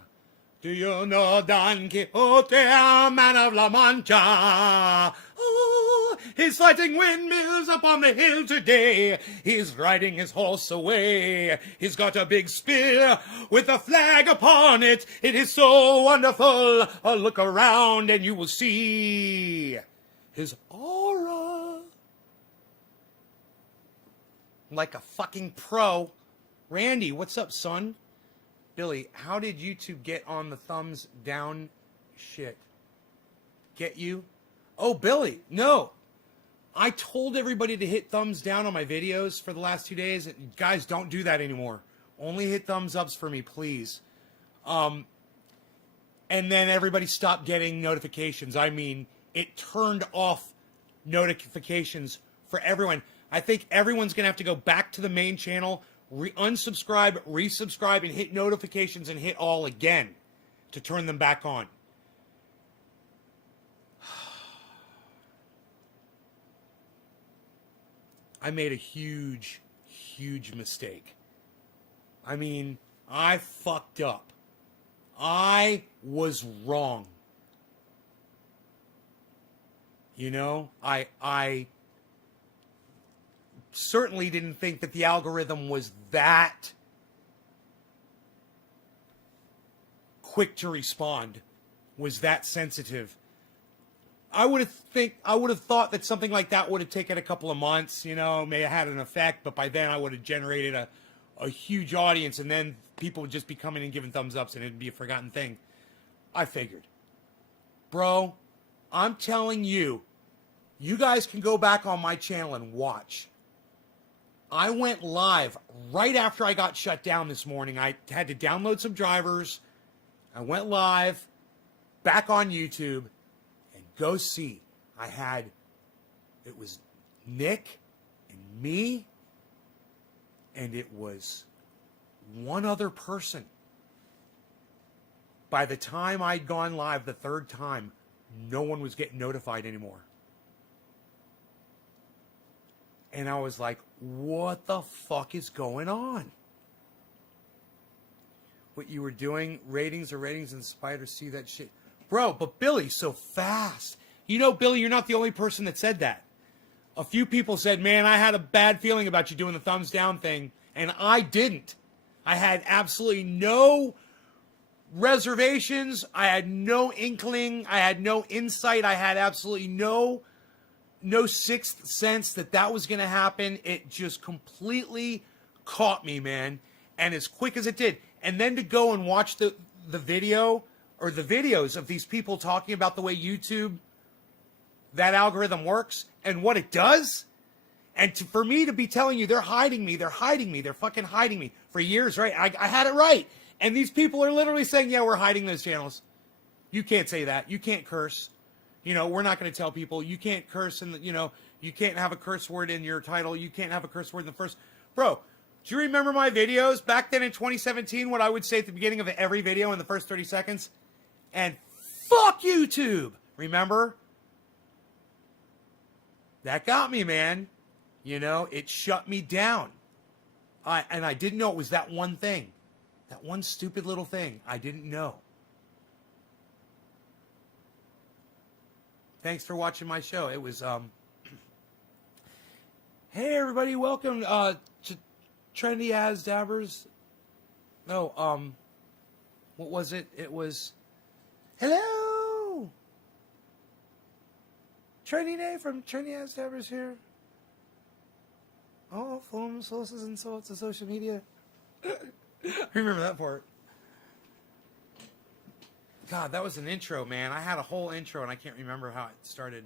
Do you know Don Quixote, man of La Mancha? Oh, he's fighting windmills up on the hill today. He's riding his horse away. He's got a big spear with a flag upon it. It is so wonderful. Look around and you will see his aura. Like a fucking pro. Randy, what's up, son? Billy, how did YouTube get on the thumbs down shit? Get you? Oh, Billy, no. I told everybody to hit thumbs down on my videos for the last 2 days. Guys, don't do that anymore. Only hit thumbs ups for me, please. And then everybody stopped getting notifications. I mean, it turned off notifications for everyone. I think everyone's going to have to go back to the main channel, unsubscribe, resubscribe, and hit notifications and hit all again to turn them back on. I made a huge, huge mistake. I mean, I fucked up. I was wrong. You know, I certainly didn't think that the algorithm was that quick to respond, was that sensitive. I would have thought that something like that would have taken a couple of months, you know, may have had an effect, but by then I would have generated a huge audience, and then people would just be coming and giving thumbs ups, and it'd be a forgotten thing. I figured. Bro, I'm telling you, you guys can go back on my channel and watch. I went live right after I got shut down this morning. I had to download some drivers. I went live, back on YouTube, and go see. It was Nick and me, and it was one other person. By the time I'd gone live the third time, no one was getting notified anymore. And I was like, what the fuck is going on? What you were doing, ratings and spiders see that shit. Bro, but Billy, so fast. You know, Billy, you're not the only person that said that. A few people said, man, I had a bad feeling about you doing the thumbs down thing, and I didn't. I had absolutely no reservations. I had no inkling. I had no insight. I had absolutely no sixth sense that was going to happen. It just completely caught me, man. And as quick as it did. And then to go and watch the video or the videos of these people talking about the way YouTube, that algorithm works and what it does. And for me to be telling you they're hiding me, they're fucking hiding me for years, right? I had it right. And these people are literally saying, yeah, we're hiding those channels. You can't say that. You can't curse. You know, we're not going to tell people you can't curse, and you know, you can't have a curse word in your title. You can't have a curse word in the first. Bro, do you remember my videos back then in 2017? What I would say at the beginning of every video in the first 30 seconds? And fuck YouTube. Remember? That got me, man. You know, it shut me down. And I didn't know it was that one thing. That one stupid little thing. I didn't know. Thanks for watching my show. It was, hey everybody, welcome, to Trendy As Dabbers. No, what was it? It was, hello! Trendy Day from Trendy As Dabbers here. Oh, phone sources and sorts of social media. Remember that part. God, that was an intro, man. I had a whole intro, and I can't remember how it started.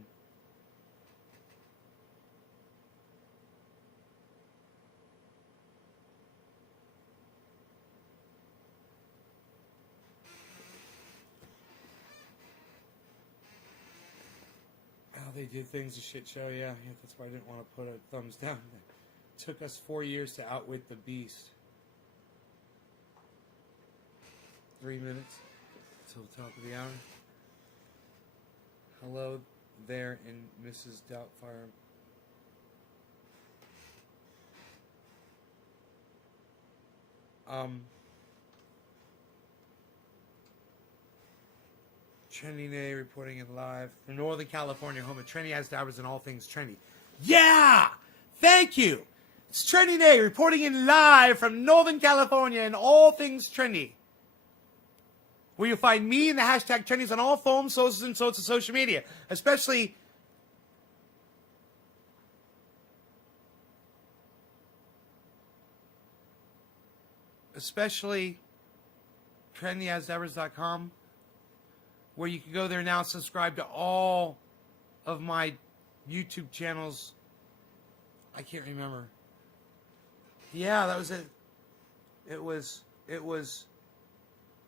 Oh, they did things a shit show, yeah. That's why I didn't want to put a thumbs down. It took us 4 years to outwit the beast. 3 minutes. Till the top of the hour. Hello there in Mrs. Doubtfire. Trendy Nay reporting it live from Northern California, home of Trendy As Dabbers and all things trendy. Yeah! Thank you! It's Trendy Nay reporting in live from Northern California and all things trendy. Where you'll find me and the hashtag trendies on all forms, sources, and sorts of social media. Especially trendyasdabbers.com, where you can go there now and subscribe to all of my YouTube channels. I can't remember. Yeah, that was it. It was...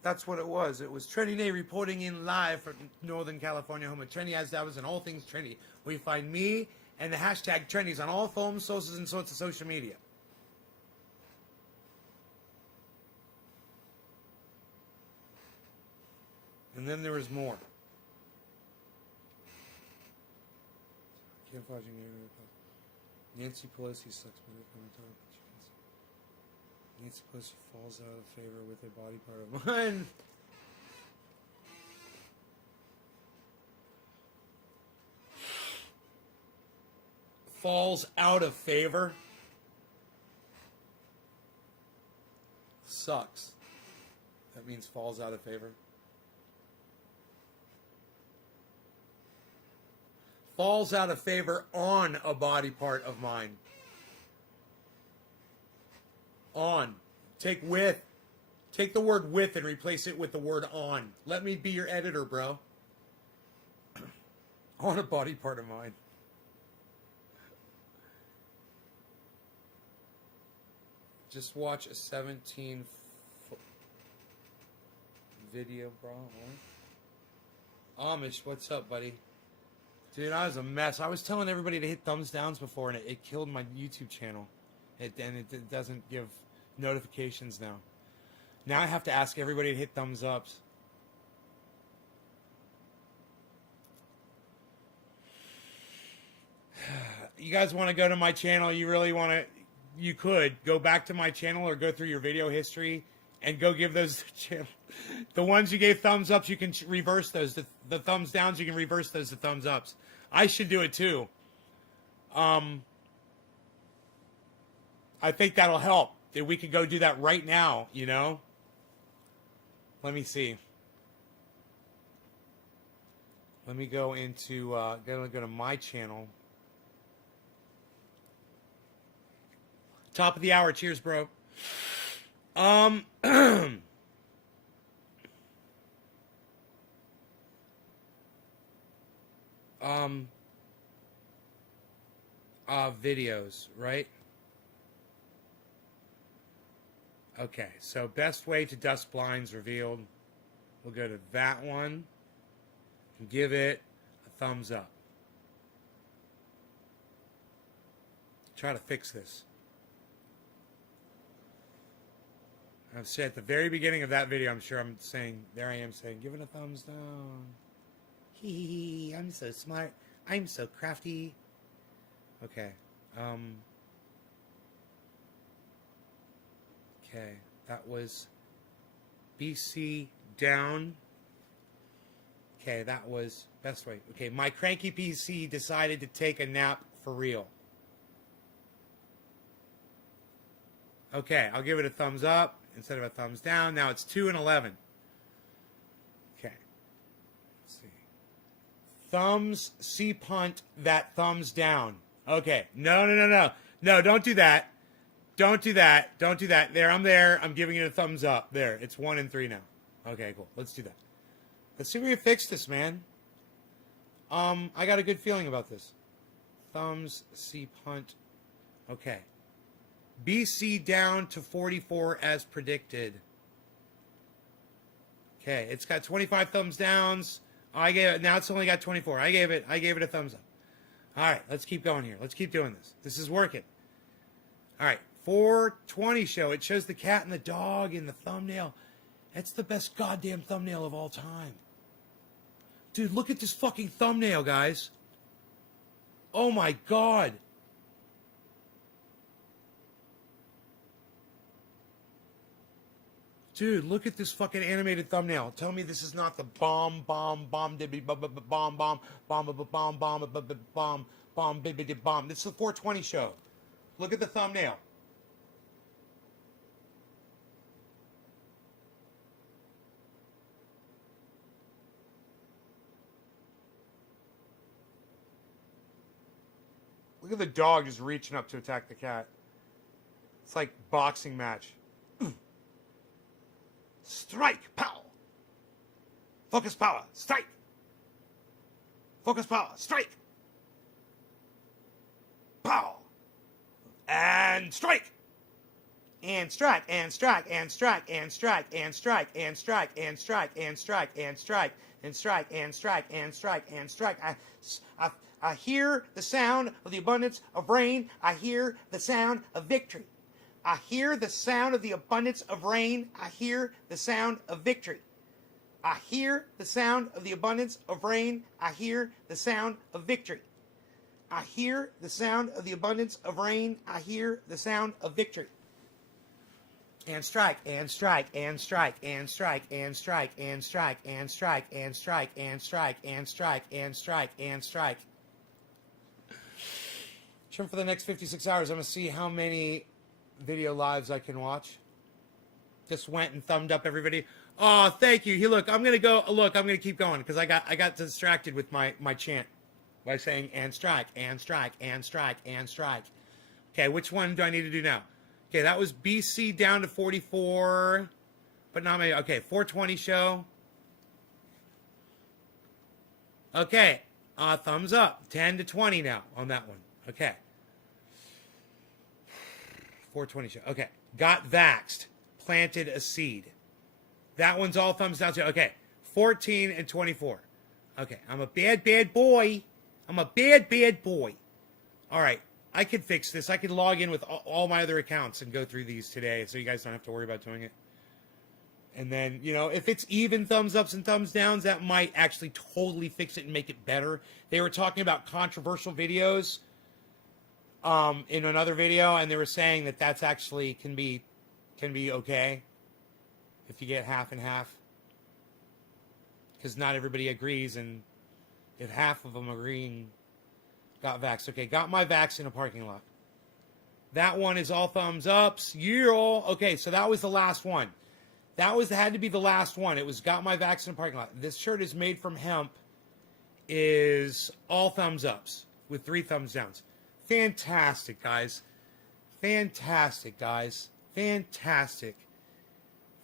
That's what it was. It was Trendy Day reporting in live from Northern California, home of Trendy As Dabbers and all things trendy. Where you find me and the hashtag trendies on all forms, sources, and sorts of social media. And then there was more. Nancy Pelosi sucks my dick when I talk. Nancy Pelosi falls out of favor with a body part of mine. Falls out of favor. Sucks. That means falls out of favor. Falls out of favor on a body part of mine. On. Take with. Take the word with and replace it with the word on. Let me be your editor, bro. On a body part of mine. Just watch a 17 video, bro. Amish, what's up, buddy? Dude, I was a mess. I was telling everybody to hit thumbs downs before, and it killed my YouTube channel. It doesn't give notifications now. Now I have to ask everybody to hit thumbs ups. You guys want to go to my channel? You really want to? You could go back to my channel or go through your video history and go give those the ones you gave thumbs ups. You can reverse those. The thumbs downs, you can reverse those to thumbs ups. I should do it too. I think that'll help. That we could go do that right now. You know. Let me see. Let me go into go to my channel. Top of the hour. Cheers, bro. Videos, right? Okay, so best way to dust blinds revealed. We'll go to that one and give it a thumbs up. Try to fix this. I've said at the very beginning of that video, I'm sure I'm saying, there I am saying, give it a thumbs down. Hee hee hee, I'm so smart. I'm so crafty. Okay. Okay, that was BC down. Okay, that was best way. Okay, my cranky PC decided to take a nap for real. Okay, I'll give it a thumbs up instead of a thumbs down. Now it's 2 and 11. Okay. Let's see. Thumbs C-punt that thumbs down. Okay. No. No, don't do that. Don't do that. Don't do that. There, I'm there. I'm giving it a thumbs up. There. It's 1 and 3 now. Okay, cool. Let's do that. Let's see if we can fix this, man. I got a good feeling about this. Thumbs C-punt. Okay. BC down to 44 as predicted. Okay, it's got 25 thumbs downs. I gave it. Now it's only got 24. I gave it a thumbs up. All right, let's keep going here. Let's keep doing this. This is working. All right, 420 show. It shows the cat and the dog in the thumbnail. That's the best goddamn thumbnail of all time. Dude, look at this fucking thumbnail, guys. Oh my god. Dude, look at this fucking animated thumbnail. Tell me this is not the bomb, dibby, bomb. This is the 420 show. Look at the thumbnail. Look at the dog just reaching up to attack the cat. It's like boxing match. Strike, pow. Focus power, strike. Focus power, strike. Pow. And strike. And strike, and strike, and strike, and strike, and strike, and strike, and strike, and strike, and strike, and strike, and strike, and strike, and strike. I hear the sound of the abundance of rain. I hear the sound of victory. I hear the sound of the abundance of rain. I hear the sound of victory. I hear the sound of the abundance of rain. I hear the sound of victory. I hear the sound of the abundance of rain. I hear the sound of victory. And strike, and strike, and strike, and strike, and strike, and strike, and strike, and strike, and strike, and strike, and strike, and strike. For the next 56 hours, I'm going to see how many video lives I can watch. Just went and thumbed up everybody. Oh, thank you. Here, look, I'm going to go. Look, I'm going to keep going because I got distracted with my chant by saying and strike, and strike, and strike, and strike. Okay, which one do I need to do now? Okay, that was BC down to 44, but not many. Okay, 420 show. Okay, thumbs up. 10 to 20 now on that one. Okay. 420 show. Okay. Got vaxxed. Planted a seed. That one's all thumbs down. Okay. 14 and 24. Okay. I'm a bad, bad boy. I'm a bad, bad boy. All right. I could fix this. I could log in with all my other accounts and go through these today so you guys don't have to worry about doing it. And then, you know, if it's even thumbs ups and thumbs downs, that might actually totally fix it and make it better. They were talking about controversial videos in another video, and they were saying that that's actually can be okay if you get half and half, because not everybody agrees, and if half of them agreeing got vaxxed. Okay, got my vax in a parking lot. That one is all thumbs ups. Yeah. Okay, so that was the last one. That had to be the last one. It was got my vax in a parking lot. This shirt is made from hemp. Is all thumbs ups with 3 thumbs downs. Fantastic, guys. Fantastic, guys. Fantastic.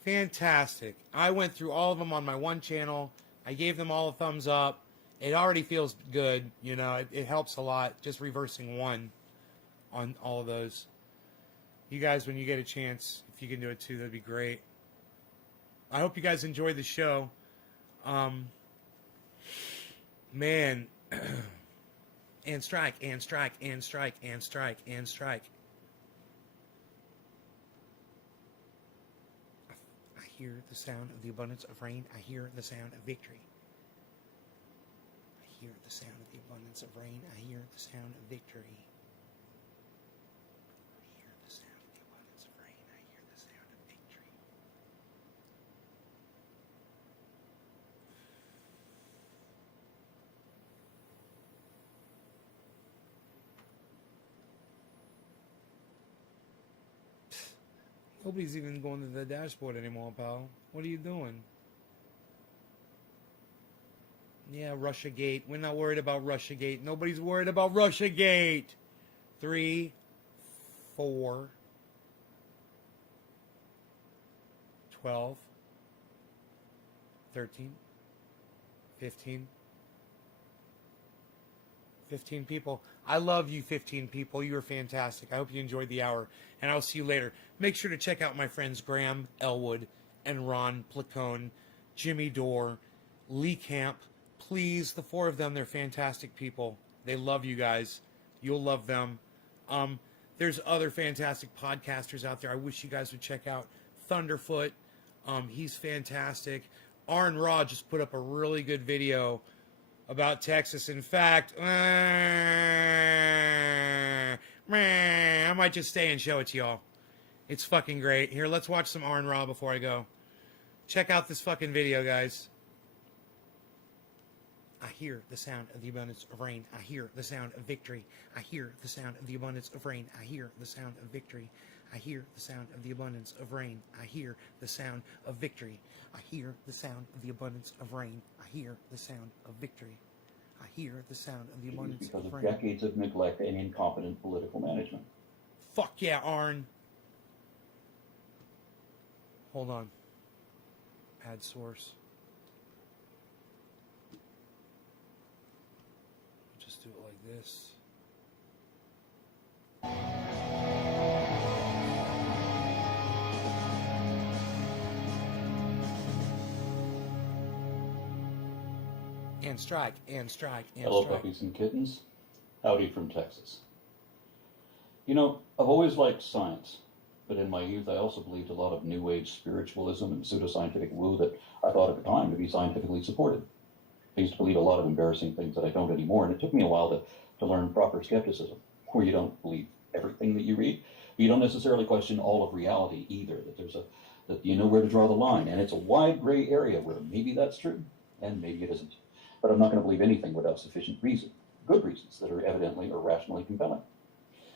Fantastic. I went through all of them on my one channel. I gave them all a thumbs up. It already feels good. You know, it helps a lot just reversing one on all of those. You guys, when you get a chance, if you can do it too, that'd be great. I hope you guys enjoyed the show. Man. And strike, and strike, and strike, and strike, and strike. I hear the sound of the abundance of rain. I hear the sound of victory. I hear the sound of the abundance of rain. I hear the sound of victory. I hear the sound of the abundance of rain. I hear the sound of victory. Nobody's even going to the dashboard anymore, pal. What are you doing? Yeah, Russiagate. We're not worried about Russiagate. Nobody's worried about Russiagate. 3, 4, 12, 13, 15. 15 people. I love you, 15 people. You are fantastic. I hope you enjoyed the hour, and I'll see you later. Make sure to check out my friends Graham Elwood and Ron Placone, Jimmy Dore, Lee Camp. Please, the 4 of them, they're fantastic people. They love you guys. You'll love them. There's other fantastic podcasters out there. I wish you guys would check out Thunderfoot. He's fantastic. Arn Raw just put up a really good video about Texas. In fact, I might just stay and show it to y'all. It's fucking great. Here, let's watch some Arn Raw before I go. Check out this fucking video, guys. I hear the sound of the abundance of rain. I hear the sound of victory. I hear the sound of the abundance of rain. I hear the sound of victory. I hear the sound of the abundance of rain. I hear the sound of victory. I hear the sound of the abundance of rain. I hear the sound of victory. I hear the sound of the abundance because of of rain. decades of neglect and incompetent political management. Fuck yeah, Arn. Hold on. Add source. Just do it like this. And strike, and strike, and Hello, strike. puppies and kittens. Howdy from Texas. You know, I've always liked science, but in my youth I also believed a lot of New Age spiritualism and pseudoscientific woo that I thought at the time to be scientifically supported. I used to believe a lot of embarrassing things that I don't anymore, and it took me a while to learn proper skepticism, where you don't believe everything that you read, but you don't necessarily question all of reality either, that you know where to draw the line, and it's a wide gray area where maybe that's true, and maybe it isn't. But I'm not going to believe anything without sufficient reason, good reasons that are evidently or rationally compelling.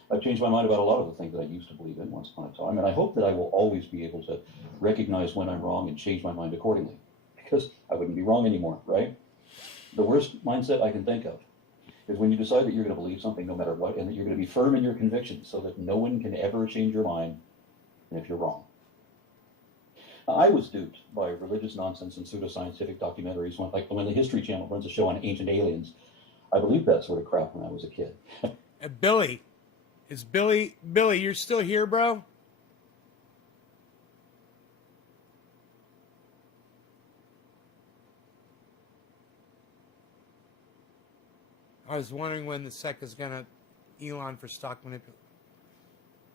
I've changed my mind about a lot of the things that I used to believe in once upon a time, and I hope that I will always be able to recognize when I'm wrong and change my mind accordingly, because I wouldn't be wrong anymore, right? The worst mindset I can think of is when you decide that you're going to believe something no matter what, and that you're going to be firm in your convictions so that no one can ever change your mind if you're wrong. I was duped by religious nonsense and pseudoscientific documentaries, like when the History Channel runs a show on ancient aliens. I believed that sort of crap when I was a kid. Billy, Billy, you're still here, bro? I was wondering when the SEC is gonna Elon for stock manipulation.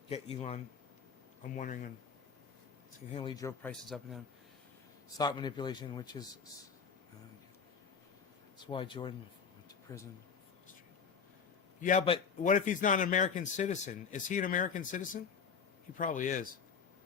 Get Elon. I'm wondering when significantly drove prices up and down. Stock manipulation, which is that's why Jordan went to prison. Yeah, but what if he's not an American citizen? Is he an American citizen? He probably is.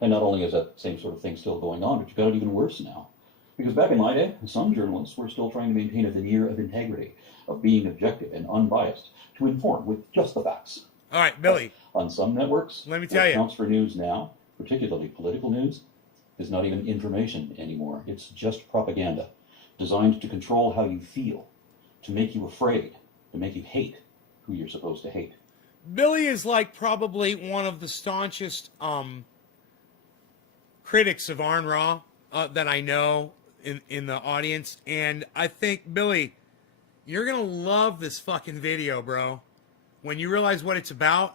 And not only is that same sort of thing still going on, but you've got it even worse now. Because back in my day, some journalists were still trying to maintain a veneer of integrity, of being objective and unbiased, to inform with just the facts. All right, Billy. On some networks, let me tell you, what counts for news now, particularly political news, is not even information anymore. It's just propaganda, designed to control how you feel, to make you afraid, to make you hate who you're supposed to hate. Billy is like probably one of the staunchest critics of Arn Ra that I know in the audience, and I think, Billy, you're gonna love this fucking video, bro. When you realize what it's about,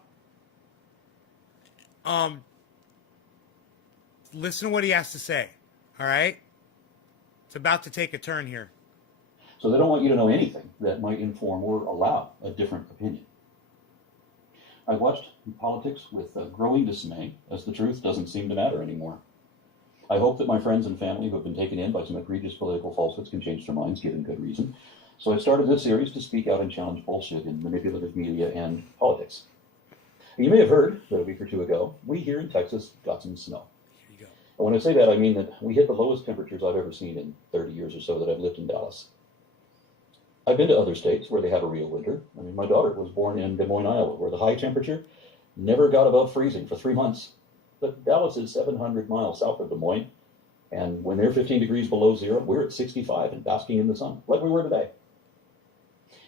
listen to what he has to say. All right, it's about to take a turn here. So they don't want you to know anything that might inform or allow a different opinion. I watched politics with growing dismay, as the truth doesn't seem to matter anymore. I hope that my friends and family who have been taken in by some egregious political falsehoods can change their minds, given good reason. So I started this series to speak out and challenge bullshit in manipulative media and politics. And you may have heard that a week or two ago, we here in Texas got some snow. Here you go. And when I say that, I mean that we hit the lowest temperatures I've ever seen in 30 years or so that I've lived in Dallas. I've been to other states where they have a real winter. I mean, my daughter was born in Des Moines, Iowa, where the high temperature never got above freezing for 3 months. But Dallas is 700 miles south of Des Moines, and when they're 15 degrees below zero, we're at 65 and basking in the sun, like we were today.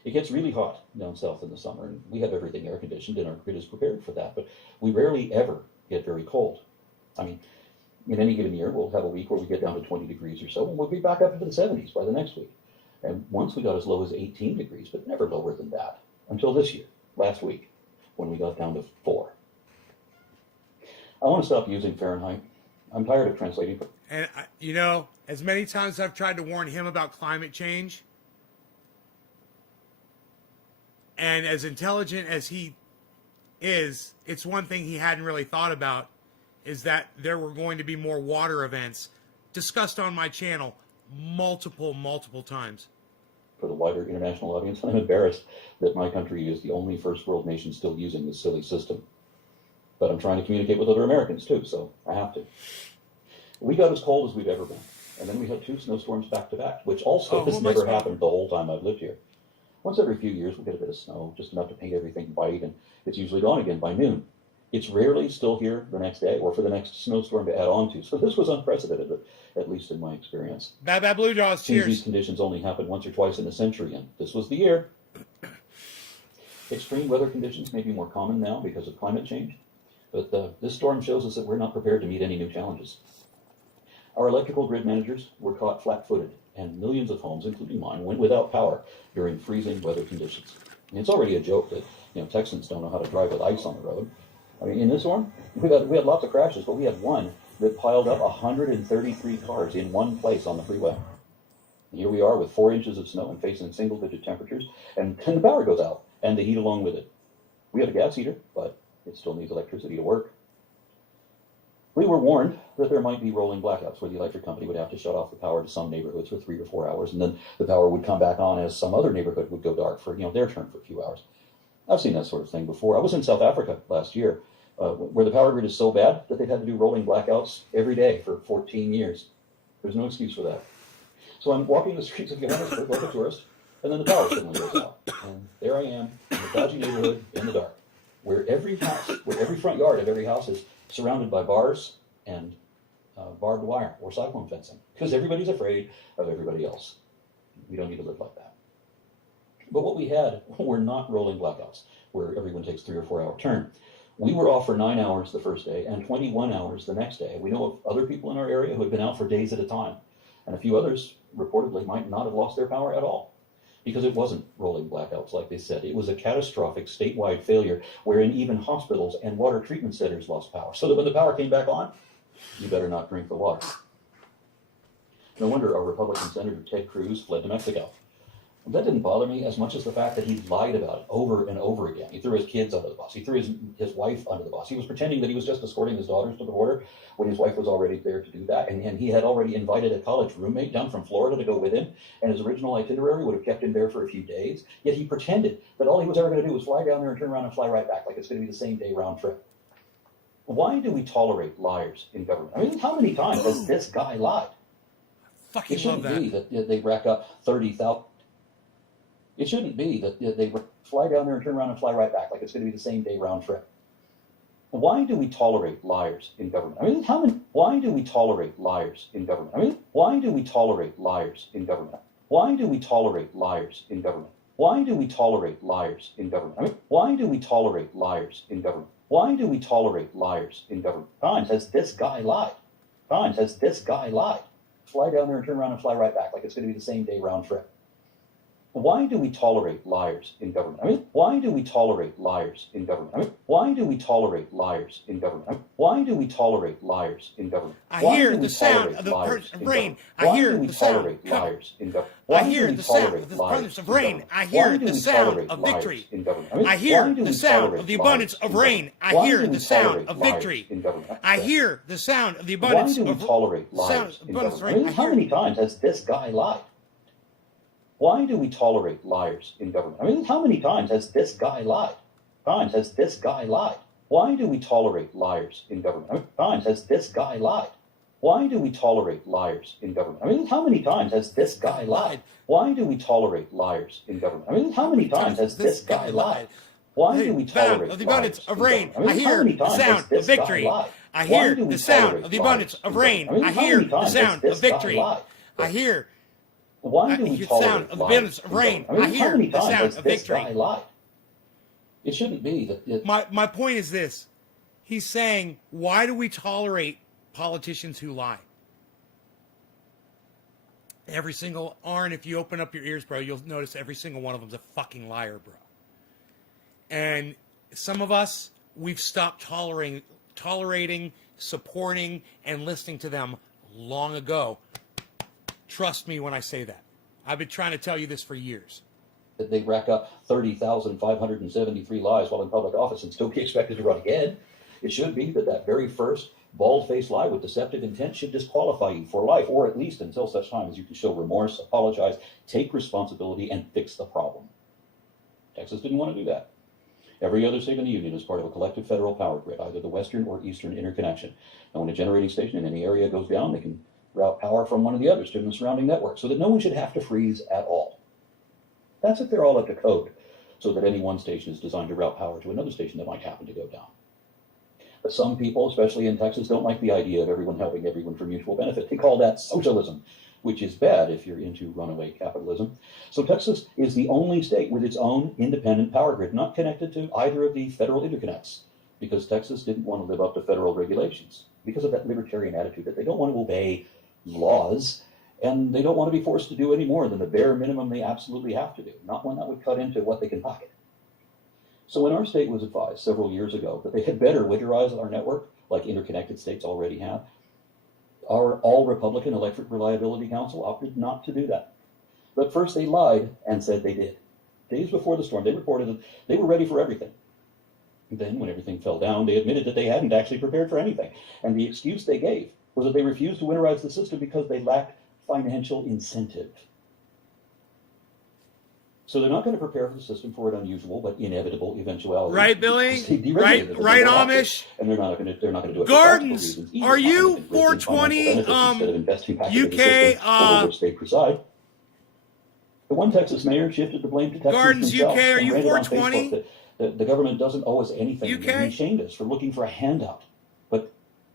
It gets really hot down south in the summer, and we have everything air conditioned, and our grid is prepared for that, but we rarely ever get very cold. I mean, in any given year, we'll have a week where we get down to 20 degrees or so, and we'll be back up into the 70s by the next week. And once we got as low as 18 degrees, but never lower than that, until this year, last week, when we got down to 4. I want to stop using Fahrenheit. I'm tired of translating. And, you know, as many times as I've tried to warn him about climate change, and as intelligent as he is, it's one thing he hadn't really thought about, is that there were going to be more water events discussed on my channel multiple times. For the wider international audience, I'm embarrassed that my country is the only first world nation still using this silly system. But I'm trying to communicate with other Americans too, so I have to. We got as cold as we've ever been, and then we had 2 snowstorms back to back, which also has never happened the whole time I've lived here. Once every few years we'll get a bit of snow, just enough to paint everything white, and it's usually gone again by noon. It's rarely still here the next day or for the next snowstorm to add on to, so this was unprecedented, at least in my experience. Bad Blue Jaws, cheers. These conditions only happen once or twice in a century, and this was the year. Extreme weather conditions may be more common now because of climate change, but this storm shows us that we're not prepared to meet any new challenges. Our electrical grid managers were caught flat-footed, and millions of homes, including mine, went without power during freezing weather conditions. And it's already a joke that Texans don't know how to drive with ice on the road. I mean, in this one, we had lots of crashes, but we had one that piled up 133 cars in one place on the freeway. And here we are with 4 inches of snow and facing single-digit temperatures, and the power goes out, and the heat along with it. We have a gas heater, but it still needs electricity to work. We were warned that there might be rolling blackouts where the electric company would have to shut off the power to some neighborhoods for 3 or 4 hours, and then the power would come back on as some other neighborhood would go dark for their turn for a few hours. I've seen that sort of thing before. I was in South Africa last year, where the power grid is so bad that they've had to do rolling blackouts every day for 14 years. There's no excuse for that. So I'm walking the streets of Johannesburg like a tourist, and then the power suddenly goes out. And there I am in a dodgy neighborhood in the dark, where every front yard of every house is surrounded by bars and barbed wire or cyclone fencing, because everybody's afraid of everybody else. We don't need to live like that. But what we had were not rolling blackouts, where everyone takes 3 or 4 hour turn. We were off for 9 hours the first day and 21 hours the next day. We know of other people in our area who had been out for days at a time, and a few others reportedly might not have lost their power at all, because it wasn't rolling blackouts like they said. It was a catastrophic statewide failure wherein even hospitals and water treatment centers lost power, so that when the power came back on, you better not drink the water. No wonder our Republican Senator Ted Cruz fled to Mexico. That didn't bother me as much as the fact that he lied about it over and over again. He threw his kids under the bus. He threw his wife under the bus. He was pretending that he was just escorting his daughters to the border when his wife was already there to do that. And he had already invited a college roommate down from Florida to go with him. And his original itinerary would have kept him there for a few days. Yet he pretended that all he was ever going to do was fly down there and turn around and fly right back, like it's going to be the same day round trip. Why do we tolerate liars in government? I mean, how many times has this guy lied? Fucking it shouldn't love that. be that they rack up 30,000. It shouldn't be that they fly down there and turn around and fly right back, like it's going to be the same day round trip. Why do we tolerate liars in government? I mean, why do we tolerate liars in government? I mean, why do we tolerate liars in government? Why do we tolerate liars in government? Why do we tolerate liars in government? I mean, why do we tolerate liars in government? Why do we tolerate liars in government? Times has this guy lied. Times has this guy lied. Fly down there and turn around and fly right back, like it's going to be the same day round trip. Why do we tolerate liars in government? I mean, why do we tolerate liars in government? I mean, why do we tolerate liars in government? I mean, why do we tolerate liars in government? I hear the sound of the rain. I hear the sound of liars in government. I hear the sound of the abundance of rain. I hear the sound of victory. I hear the sound of the abundance of rain. I hear the sound of victory. I hear the sound of the abundance of rain. How many times has this guy lied? Why do we tolerate liars in government? I mean, how many times has this guy lied? Times has this guy lied? Why do we tolerate liars in government? I mean, times has this guy lied? Why do we tolerate liars in government? I mean, how many times has this guy lied? Why do we tolerate liars in government? I mean, how many times has this guy lied? Why do we tolerate the abundance of rain? I mean, I hear the sound of victory. I hear the sound of the abundance of rain. I hear the sound of victory. I hear. Why do we tolerate the abundance of rain? I hear the sound of victory. It shouldn't be that. My point is this: he's saying, why do we tolerate politicians who lie? Every single Arn, if you open up your ears, bro, you'll notice every single one of them's a fucking liar, bro. And some of us, we've stopped tolerating, supporting, and listening to them long ago. Trust me when I say that. I've been trying to tell you this for years. That they rack up 30,573 lies while in public office and still be expected to run again. It should be that very first bald-faced lie with deceptive intent should disqualify you for life, or at least until such time as you can show remorse, apologize, take responsibility, and fix the problem. Texas didn't want to do that. Every other state in the union is part of a collective federal power grid, either the western or eastern interconnection. And when a generating station in any area goes down, they can route power from one of the others to the surrounding network so that no one should have to freeze at all. That's if they're all up to code, so that any one station is designed to route power to another station that might happen to go down. But some people, especially in Texas, don't like the idea of everyone helping everyone for mutual benefit. They call that socialism, which is bad if you're into runaway capitalism. So Texas is the only state with its own independent power grid, not connected to either of the federal interconnects, because Texas didn't want to live up to federal regulations, because of that libertarian attitude that they don't want to obey laws, and they don't want to be forced to do any more than the bare minimum they absolutely have to do, not one that would cut into what they can pocket. So when our state was advised several years ago that they had better winterize our network, like interconnected states already have, our all-Republican Electric Reliability Council opted not to do that. But first they lied and said they did. Days before the storm, they reported that they were ready for everything. Then, when everything fell down, they admitted that they hadn't actually prepared for anything. And the excuse they gave was that they refused to winterize the system because they lacked financial incentive. So they're not going to prepare for the system for an unusual but inevitable eventuality. Right, Billy? Right, Amish? And they're not going to do it. Gardens, are you 420 UK which they preside? The one Texas mayor shifted the blame to Texas Gardens himself, UK, are and you read it on 420? Facebook that the government doesn't owe us anything. UK? And he shamed us for looking for a handout. But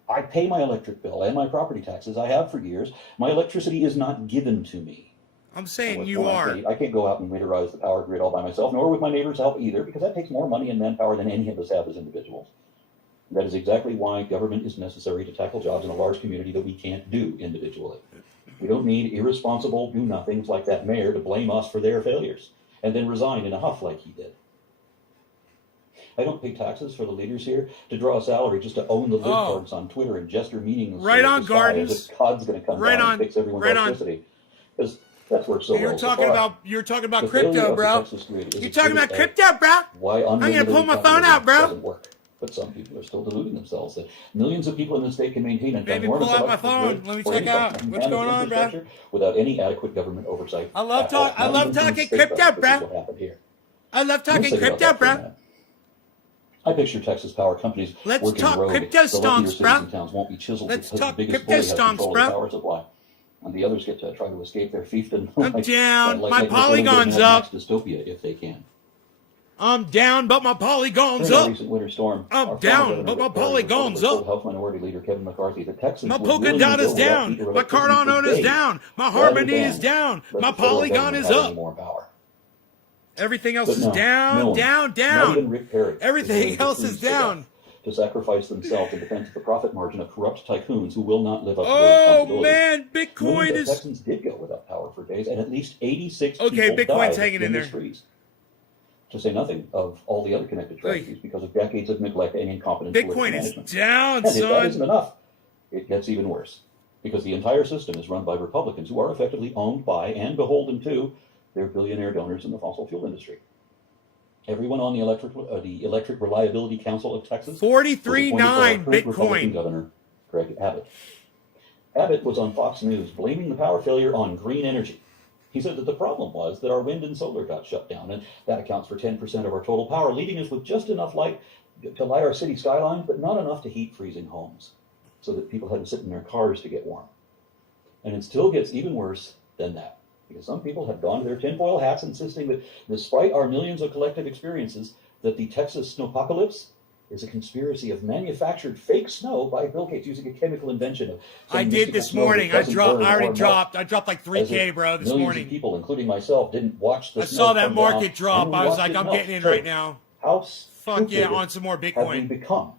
I pay my electric bill and my property taxes. I have for years. My electricity is not given to me. I'm saying you are. I can't go out and winterize the power grid all by myself, nor with my neighbor's help either, because that takes more money and manpower than any of us have as individuals. That is exactly why government is necessary to tackle jobs in a large community that we can't do individually. We don't need irresponsible do-nothings like that mayor to blame us for their failures and then resign in a huff like he did. I don't pay taxes for the leaders here to draw a salary just to own the libtards on Twitter and gesture meaningless. Right on, Gardens. As if God's going to come down and fix everyone's electricity. Because that's worked so well. You're talking about crypto, bro. You're talking about crypto, bro. Why I'm going to pull my phone out, bro. Doesn't work. But some people are still deluding themselves that millions of people in the state can maintain a Maybe pull out my phone. Let me check out what's going on, bro. Without any adequate government oversight. I love talking crypto, bro. I love talking crypto, bro. I picture Texas power companies Let's talk crypto stonks, bro. Towns won't be chiseled. Let's because talk the biggest crypto bully has stonks, control of bro. the power supply. And the others get to try to escape their fiefdom. I'm down. My polygon's up. Dystopia if they can. I'm down, but my polygon's up. Recent winter storm, I'm down, but my polygon's up. Health Minority Leader Kevin McCarthy, the Texans My polka dot is down. My Cardano is down. My Harmony is down. My polygon is up. Everything else is down. Everything else is down. To sacrifice themselves in defense of the profit margin of corrupt tycoons who will not live up to their responsibilities. Oh man, Bitcoin is. Texans did go without power for days, and at least 86 okay, people Bitcoin's died hanging in there. Freeze. To say nothing of all the other connected tragedies because of decades of neglect and incompetence. Bitcoin is down, and son. If that isn't enough, it gets even worse because the entire system is run by Republicans who are effectively owned by and beholden to their billionaire donors in the fossil fuel industry. Everyone on the Electric Reliability Council of Texas 43.9 Republican Bitcoin. Governor Greg Abbott. Abbott was on Fox News blaming the power failure on green energy. He said that the problem was that our wind and solar got shut down, and that accounts for 10% of our total power, leaving us with just enough light to light our city skylines, but not enough to heat freezing homes, so that people had to sit in their cars to get warm. And it still gets even worse than that, because some people have gone to their tinfoil hats insisting that despite our millions of collective experiences, that the Texas snowpocalypse is a conspiracy of manufactured fake snow by Bill Gates using a chemical invention of. I did this morning. I dropped like 3K, bro, this morning. Of people, including myself, didn't watch the. I saw that market drop. I was like, I'm getting in right now. How fuck yeah, on some more Bitcoin. Have we become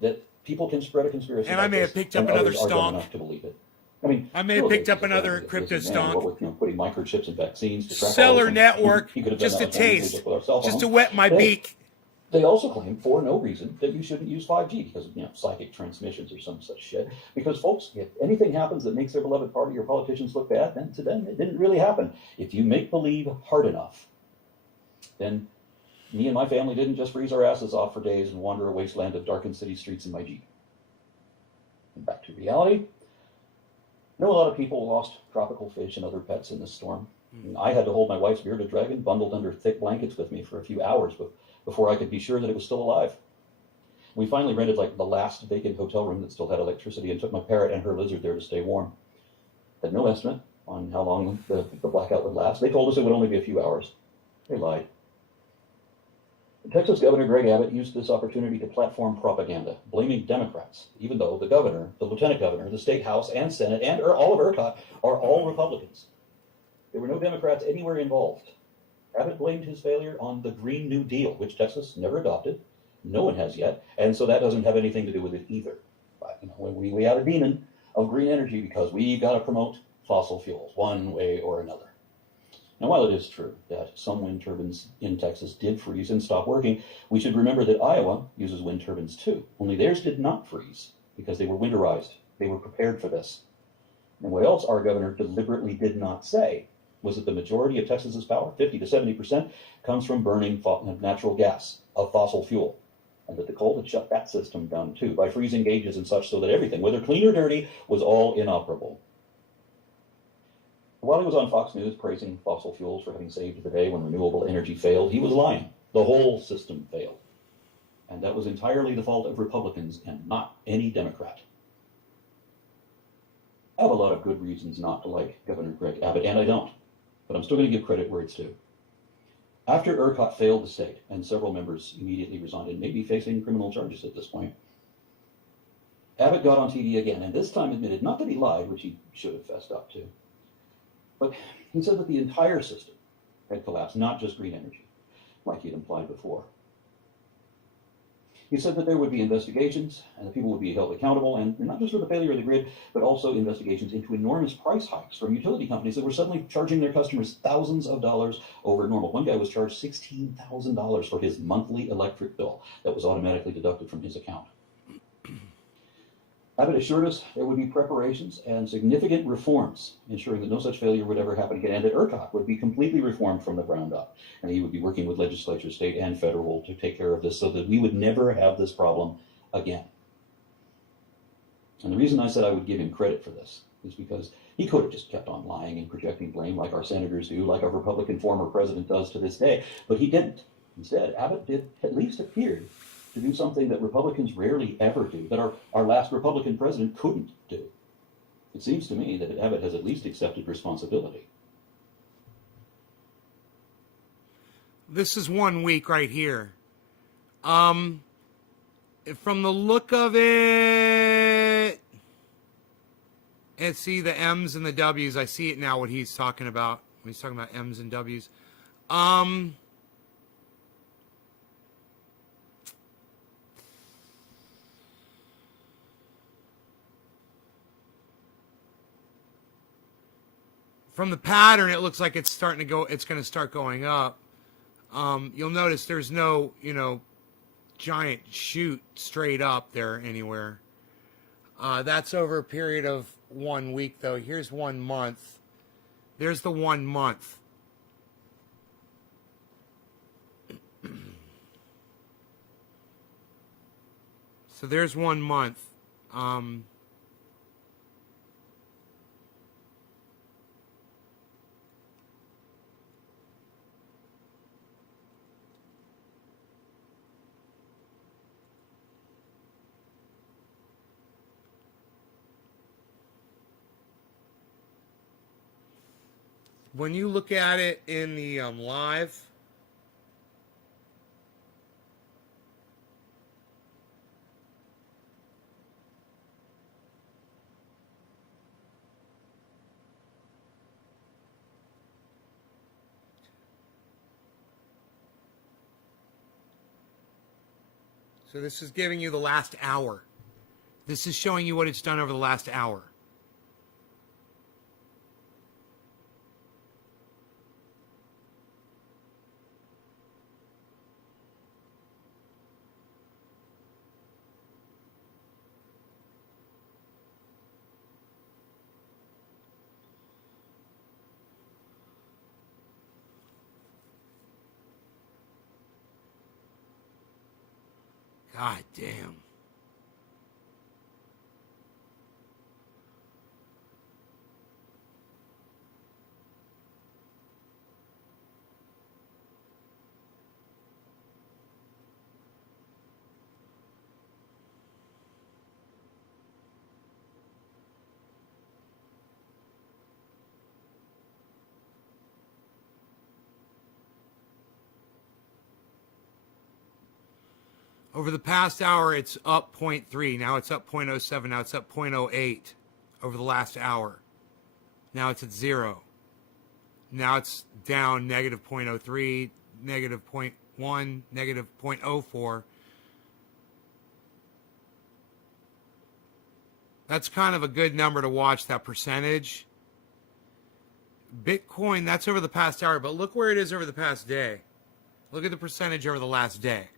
that people can spread a conspiracy? And I may have picked up another stonk. To believe it. I mean, I may have picked up another crypto stonk. Putting microchips in vaccines to track Seller network, just a taste, just to wet my beak. They also claim, for no reason, that you shouldn't use 5G because of psychic transmissions or some such shit. Because, folks, if anything happens that makes their beloved party or politicians look bad, then to them it didn't really happen. If you make believe hard enough, then me and my family didn't just freeze our asses off for days and wander a wasteland of darkened city streets in my Jeep. And back to reality. I know a lot of people lost tropical fish and other pets in this storm. I had to hold my wife's bearded dragon bundled under thick blankets with me for a few hours before I could be sure that it was still alive. We finally rented the last vacant hotel room that still had electricity and took my parrot and her lizard there to stay warm. Had no estimate on how long the blackout would last. They told us it would only be a few hours. They lied. Texas Governor Greg Abbott used this opportunity to platform propaganda, blaming Democrats, even though the governor, the lieutenant governor, the state house and Senate, and all of ERCOT are all Republicans. There were no Democrats anywhere involved. Abbott blamed his failure on the Green New Deal, which Texas never adopted. No one has yet, and so that doesn't have anything to do with it either. But, we have a demon of green energy because we've got to promote fossil fuels one way or another. Now, while it is true that some wind turbines in Texas did freeze and stop working, we should remember that Iowa uses wind turbines too, only theirs did not freeze because they were winterized. They were prepared for this. And what else our governor deliberately did not say was that the majority of Texas's power, 50 to 70%, comes from burning natural gas of fossil fuel. and that the cult had shut that system down too by freezing gauges and such, so that everything, whether clean or dirty, was all inoperable. While he was on Fox News praising fossil fuels for having saved the day when renewable energy failed, he was lying. The whole system failed. And that was entirely the fault of Republicans and not any Democrat. I have a lot of good reasons not to like Governor Greg Abbott, and I don't. But I'm still going to give credit where it's due. After ERCOT failed the state, and several members immediately resigned and may be facing criminal charges at this point, Abbott got on TV again, and this time admitted not that he lied, which he should have fessed up to, but he said that the entire system had collapsed, not just green energy, like he had implied before. He said that there would be investigations and that people would be held accountable, and not just for the failure of the grid, but also investigations into enormous price hikes from utility companies that were suddenly charging their customers thousands of dollars over normal. One guy was charged $16,000 for his monthly electric bill that was automatically deducted from his account. Abbott assured us there would be preparations and significant reforms, ensuring that no such failure would ever happen again, and that ERCOT would be completely reformed from the ground up. And he would be working with legislatures, state and federal, to take care of this so that we would never have this problem again. And the reason I said I would give him credit for this is because he could have just kept on lying and projecting blame like our senators do, like our Republican former president does to this day, but he didn't. Instead, Abbott did at least appear to do something that Republicans rarely ever do, that our last Republican president couldn't do. It seems to me that Abbott has at least accepted responsibility. This is 1 week right here. From the look of it, and see the M's and the W's. I see it now, what he's talking about. When he's talking about M's and W's. From the pattern, it looks like it's starting to go. It's going to start going up. You'll notice there's no, giant shoot straight up there anywhere. That's over a period of 1 week, though. Here's 1 month. There's the 1 month. So there's 1 month. When you look at it in the live, so this is giving you the last hour. This is showing you what it's done over the last hour. God damn. Over the past hour, it's up 0.3. Now it's up 0.07. Now it's up 0.08 over the last hour. Now it's at 0. Now it's down negative 0.03, negative 0.1, negative 0.04. That's kind of a good number to watch, that percentage. Bitcoin, that's over the past hour, but look where it is over the past day. Look at the percentage over the last day.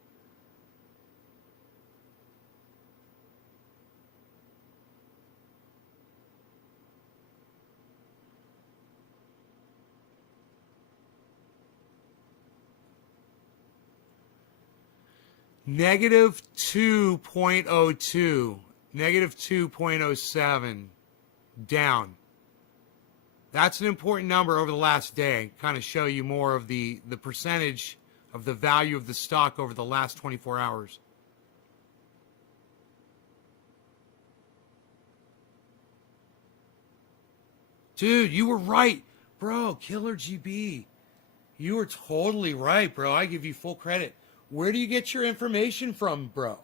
Negative 2.02. Negative 2.07. Down. That's an important number over the last day. Kind of show you more of the percentage of the value of the stock over the last 24 hours. Dude, you were right. Bro, Killer GB. You were totally right, bro. I give you full credit. Where do you get your information from, bro?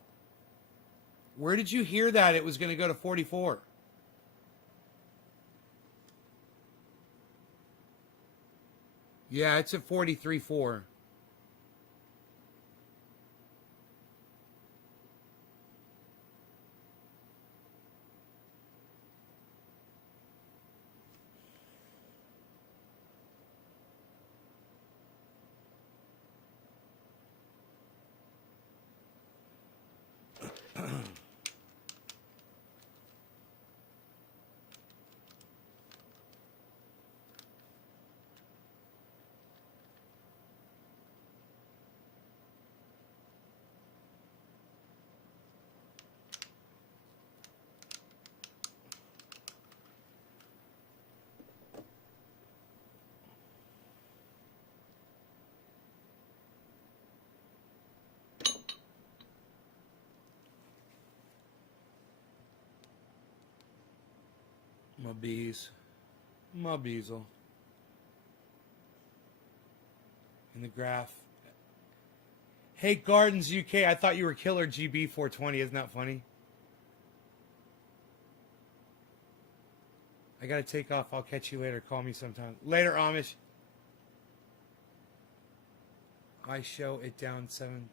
Where did you hear that it was going to go to 44? Yeah, it's at 43.4. My bees. My beesel. In the graph. Hey, Gardens UK, I thought you were Killer GB 420. Isn't that funny? I gotta take off. I'll catch you later. Call me sometime. Later, Amish. I show it down 7.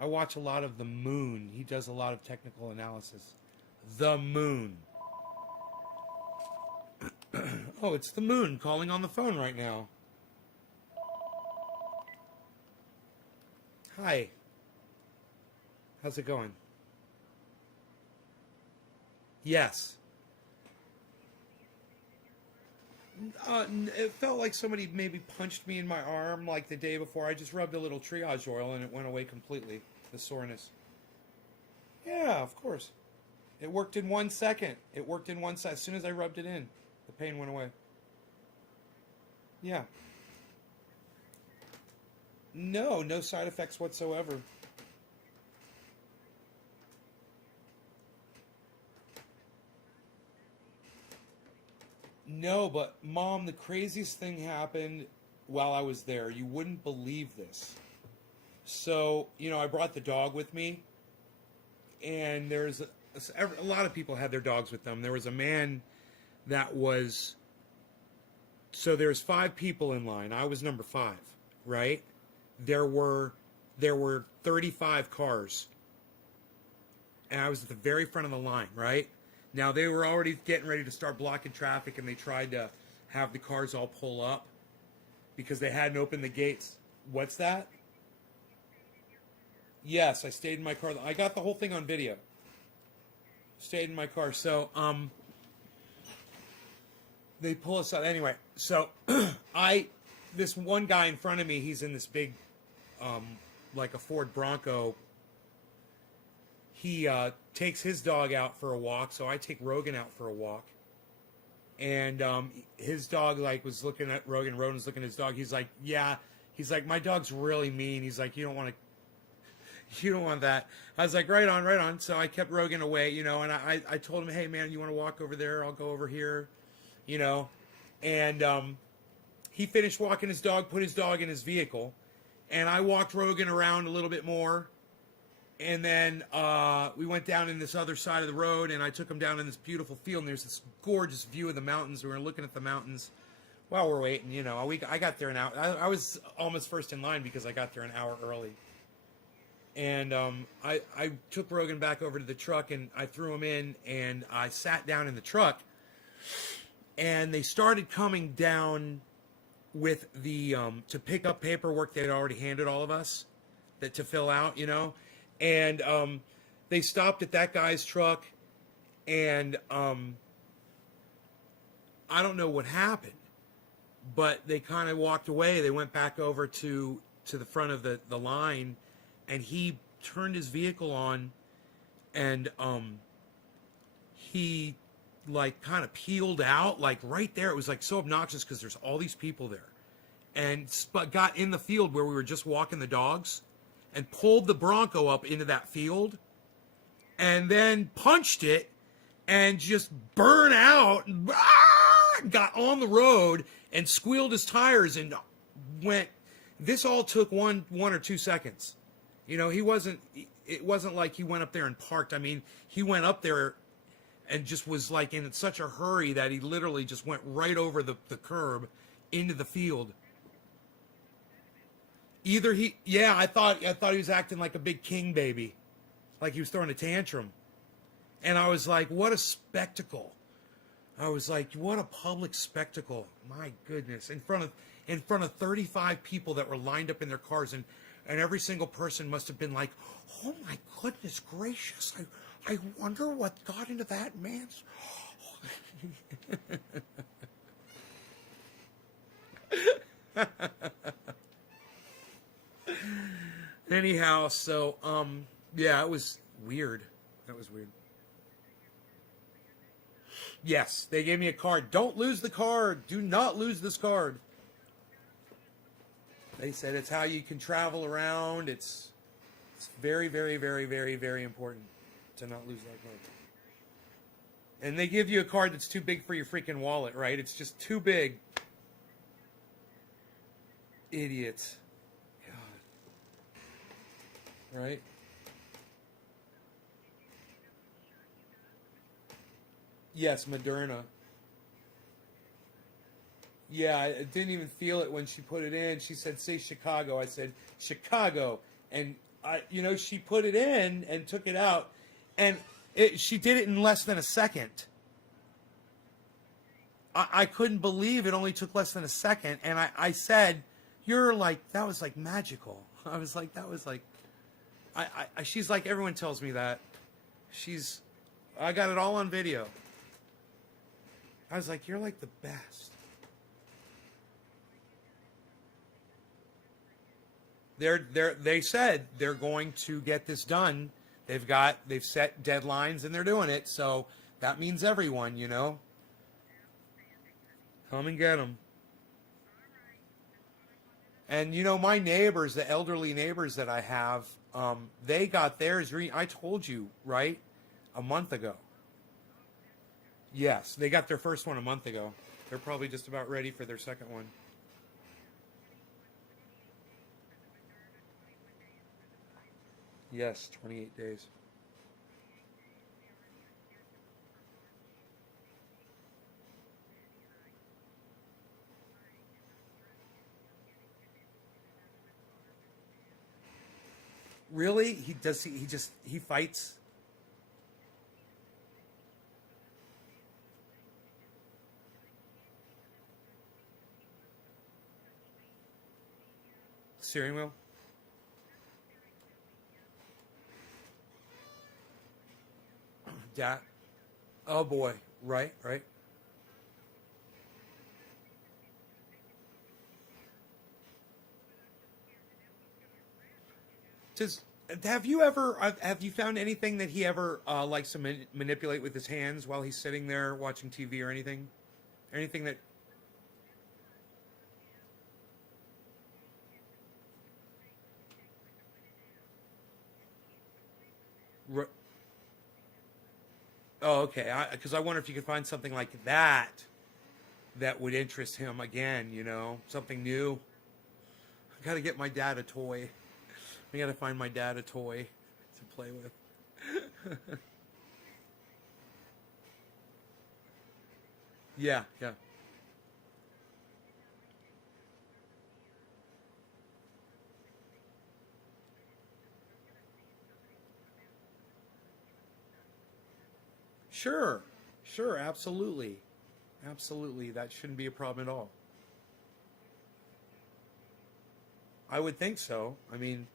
I watch a lot of The Moon. He does a lot of technical analysis. The Moon. Oh, it's the Moon calling on the phone right now. Hi. How's it going? Yes. It felt like somebody maybe punched me in my arm like the day before. I just rubbed a little triage oil and it went away completely, the soreness. Yeah, of course. It worked in 1 second. It worked in 1 second. As soon as I rubbed it in, the pain went away. Yeah. No side effects whatsoever. No, but Mom, the craziest thing happened while I was there. You wouldn't believe this. So, I brought the dog with me, and there's a lot of people had their dogs with them. There was a man that was, so there's 5 people in line. I was number 5, right? There were 35 cars, and I was at the very front of the line, right? Now, they were already getting ready to start blocking traffic, and they tried to have the cars all pull up because they hadn't opened the gates. What's that? Yes, I stayed in my car. I got the whole thing on video. Stayed in my car. So, they pull us out. Anyway, so this one guy in front of me, he's in this big, like a Ford Bronco. He takes his dog out for a walk, so I take Rogan out for a walk. And his dog was looking at Rogan. Rogan's looking at his dog. He's like, yeah. He's like, my dog's really mean. He's like, you don't want that. I was like, right on. So I kept Rogan away, and I told him, hey man, you want to walk over there? I'll go over here, And he finished walking his dog, put his dog in his vehicle, and I walked Rogan around a little bit more. And then we went down in this other side of the road, and I took him down in this beautiful field, and there's this gorgeous view of the mountains. We were looking at the mountains while we're waiting. I got there an hour. I was almost first in line because I got there an hour early. And I took Rogan back over to the truck, and I threw him in, and I sat down in the truck. And they started coming down with the to pick up paperwork they had already handed all of us to fill out, And they stopped at that guy's truck, and I don't know what happened, but they kind of walked away. They went back over to the front of the line, and he turned his vehicle on, and he like kind of peeled out, like right there. It was like so obnoxious because there's all these people there, and got in the field where we were just walking the dogs, and pulled the Bronco up into that field, and then punched it, and just burned out, and got on the road and squealed his tires and went. This all took one or 2 seconds. You know, it wasn't like he went up there and parked. I mean, he went up there and just was like in such a hurry that he literally just went right over the curb into the field. I thought he was acting like a big king baby, like he was throwing a tantrum. And I was like, what a spectacle. I was like, what a public spectacle. My goodness. In front of 35 people that were lined up in their cars, and every single person must have been like, oh my goodness gracious, I wonder what got into that man's. Anyhow, so yeah, it was weird. That was weird. Yes, they gave me a card. Don't lose the card. Do not lose this card. They said it's how you can travel around. It's very, very, very, very, very important to not lose that card. And they give you a card that's too big for your freaking wallet, right? It's just too big. Idiots. God. Right? Yes, Moderna. Yeah, I didn't even feel it when she put it in. She said, say Chicago. I said, Chicago. And, she put it in and took it out. And she did it in less than a second. I couldn't believe it only took less than a second. And I said, that was like magical. I was like, that was like, she's like, everyone tells me that. I got it all on video. I was like, you're like the best. They said they're going to get this done. They've set deadlines and they're doing it. So that means everyone, come and get them. And my neighbors, the elderly neighbors that I have, they got theirs. I told you, right? A month ago. Yes, they got their first one a month ago. They're probably just about ready for their second one. Yes, 28 days. Really? He fights? Steering wheel? Dad. Oh boy. Right. Have you found anything that he ever likes to manipulate with his hands while he's sitting there watching TV or anything? Anything that... Oh, okay. Because I wonder if you could find something like that would interest him again, something new. I got to get my dad a toy. I got to find my dad a toy to play with. Yeah. Sure, absolutely. Absolutely, that shouldn't be a problem at all. I would think so. I mean,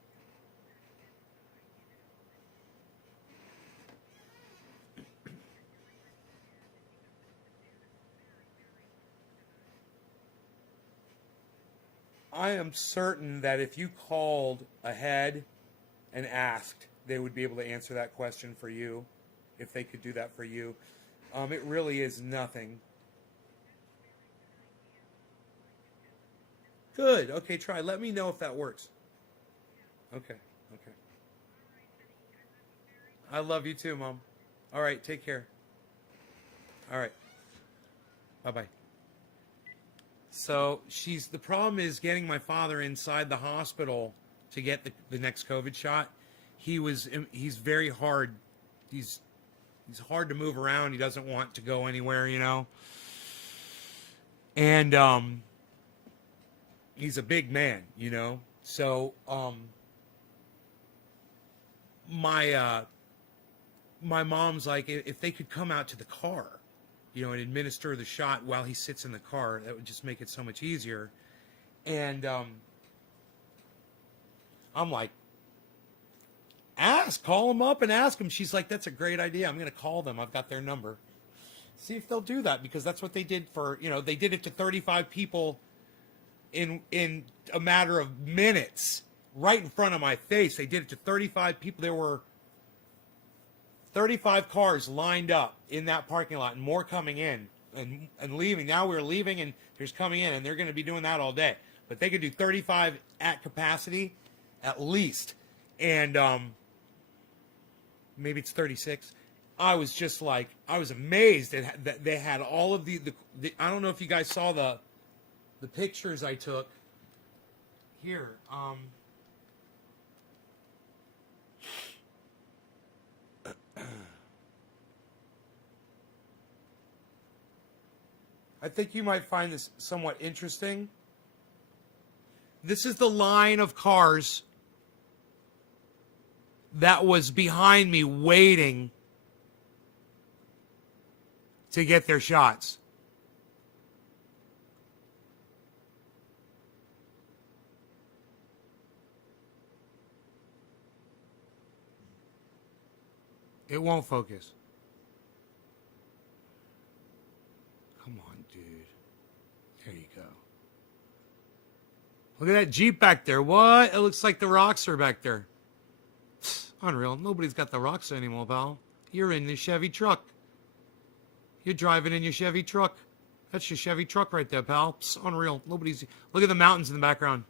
I am certain that if you called ahead and asked, they would be able to answer that question for you, if they could do that for you. It really is nothing. Good. Okay, try. Let me know if that works. Okay. Okay. I love you too, Mom. All right, take care. All right. Bye-bye. So the problem is getting my father inside the hospital to get the next COVID shot. He's very hard. He's hard to move around. He doesn't want to go anywhere, you know. And he's a big man, you know. So my mom's like, if they could come out to the car, you know, and administer the shot while he sits in the car, that would just make it so much easier. And I'm like, call them up and ask them. She's like, that's a great idea. I'm going to call them. I've got their number. See if they'll do that, because that's what they did for, you know, they did it to 35 people in a matter of minutes, right in front of my face. They did it to 35 people. There were 35 cars lined up in that parking lot, and more coming in and leaving. Now we're leaving, and there's coming in, and they're going to be doing that all day. But they could do 35 at capacity, at least. And maybe it's 36. I was just like, I was amazed that they had all of the I don't know if you guys saw the pictures I took. Here, I think you might find this somewhat interesting. This is the line of cars that was behind me waiting to get their shots. It won't focus. Come on, dude. There you go. Look at that Jeep back there. What? It looks like the Roxor back there. Unreal. Nobody's got the Roxor anymore, pal. You're in the Chevy truck. You're driving in your Chevy truck. That's your Chevy truck right there, pal. Unreal. Nobody's... Look at the mountains in the background.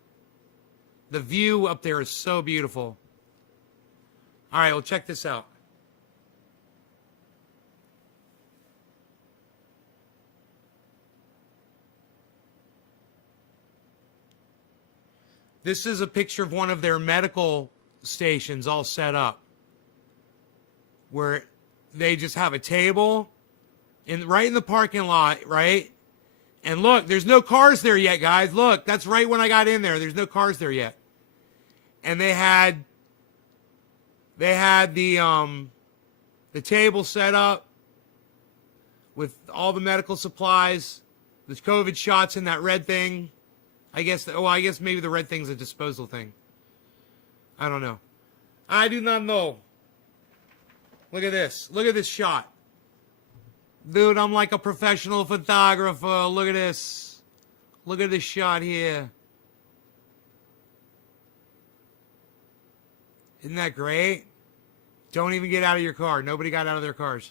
The view up there is so beautiful. All right, well, check this out. This is a picture of one of their medical stations all set up, where they just have a table right in the parking lot, right? And look, there's no cars there yet, guys. Look, that's right when I got in there. There's no cars there yet. And they had the table set up with all the medical supplies, the COVID shots in that red thing. I guess maybe the red thing's a disposal thing. I don't know. I do not know. Look at this. Look at this shot. Dude, I'm like a professional photographer. Look at this. Look at this shot here. Isn't that great? Don't even get out of your car. Nobody got out of their cars.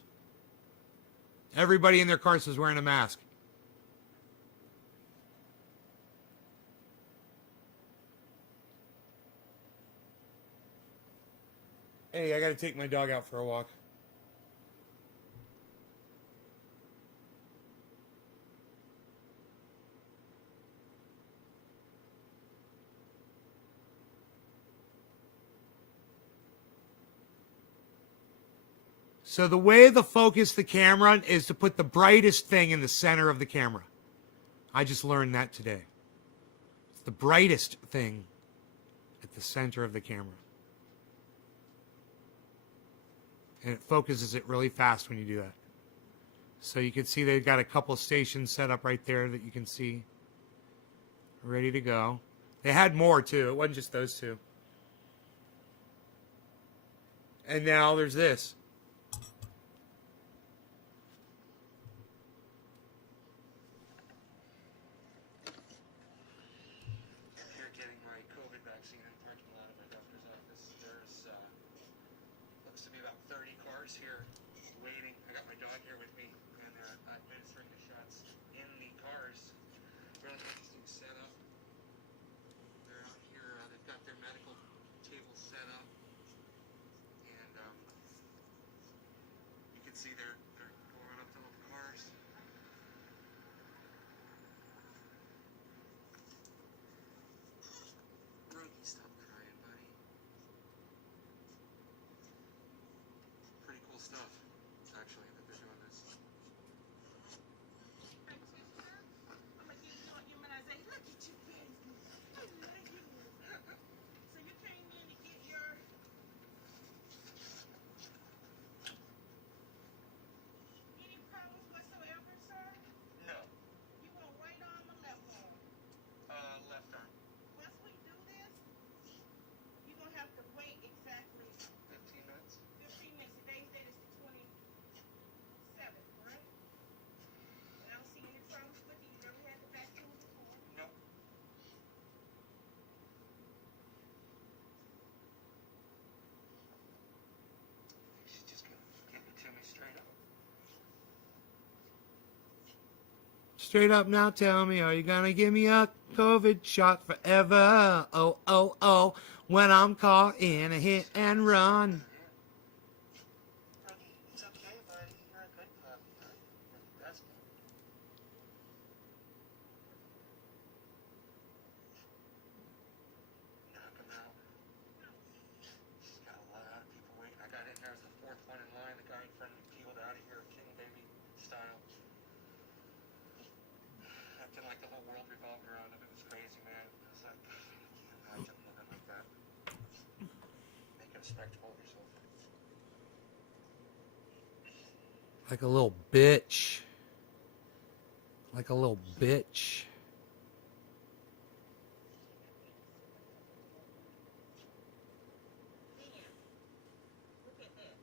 Everybody in their cars was wearing a mask. Hey, I gotta take my dog out for a walk. So the way to focus the camera is to put the brightest thing in the center of the camera. I just learned that today. It's the brightest thing at the center of the camera. And it focuses it really fast when you do that. So you can see they've got a couple stations set up right there that you can see. Ready to go. They had more too. It wasn't just those two. And now there's this. Here getting my COVID vaccine in the parking lot of my doctor's office. There's supposed to be about 30 cars here waiting. I got my dog here with me, and they're administering the shots in the cars. Really interesting setup. They're out here. They've got their medical table set up, and you can see they're going up to the cars. Rogie, stop crying, buddy. Pretty cool stuff, actually, that they're doing this. I'm gonna give you an immunization. Look at you, baby. I love you. So you came in to get your. Any problems whatsoever, sir? No. You want right arm or left arm? Left arm. Once we do this, you're gonna have to wait exactly 15 minutes. 15 minutes. Today's date is the 27th, right? And I don't see any problems with you. You never had the vaccine before. No. She's just gonna give it to me straight up. Straight up now, tell me, are you gonna give me a COVID shot forever? Oh, oh, oh, when I'm caught in a hit and run. It's okay, buddy. You're a good puppy. You're the best puppy. Knock him out. She's got a lot of people waiting. I got in there as the fourth one in line. The guy in front of me peeled out of here, king baby style. Acting like the whole world revolved around him. It was crazy, man. I was like, I can't imagine living like that. Making a spectacle of yourself. Like a little bitch. Like a little bitch. Look at that.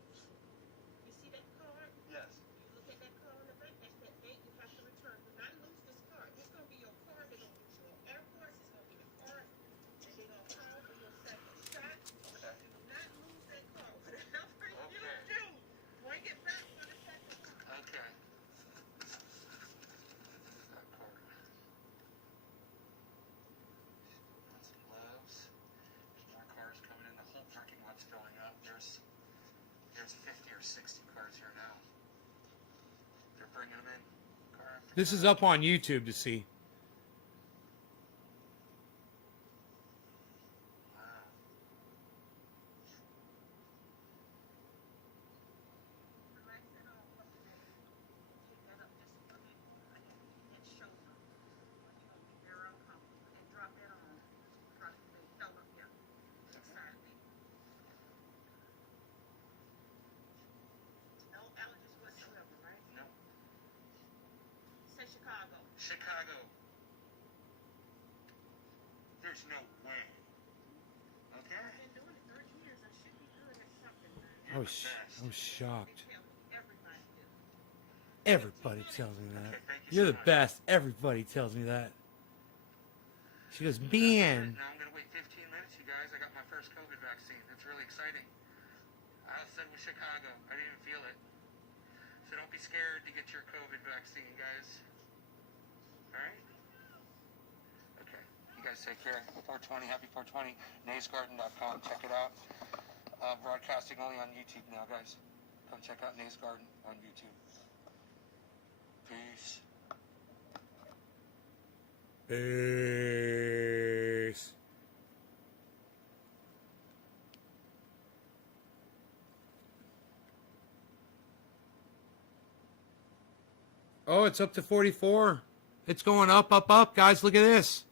You see that card? Yes. You look at that card on the back, that's that date you have to return. Do not lose this card. This is going to be your card. They're going to put you on airports. It's going to be the card. And they're going to call for your second shot. Okay. Do not lose that card. Whatever you Okay. do, bring it back for the second shot. Okay. That card. Got some gloves. There's more cars coming in. The whole parking lot's filling up. There's 50 or 60 cars here now. They're bringing them in. Car after This car. is up on YouTube to see. Wow. Relax it off. Pick that up just a bit. That shoulder. You're going to be very uncomfortable. And drop that on. Drop the elbow here. Inside of it. No allergies whatsoever, right? No. Say Chicago. Chicago. There's no way. Okay. I've been doing it 30 years. I should be good at something, man. I was shocked. Tell me, everybody do. Everybody tells me that. Okay, thank you You're so the much. best. Everybody tells me that. She goes, man. Now I'm going to wait 15 minutes, you guys. I got my first COVID vaccine. It's really exciting. I said with Chicago. I didn't even feel it. So don't be scared to get your COVID vaccine, guys. All right? Okay. You guys take care. 420, happy 420. NaysGarden.com. Check it out. Broadcasting only on YouTube now, guys. Come check out Nays Garden on YouTube. Peace. Peace. Oh, it's up to 44. It's going up, up, up. Guys, look at this.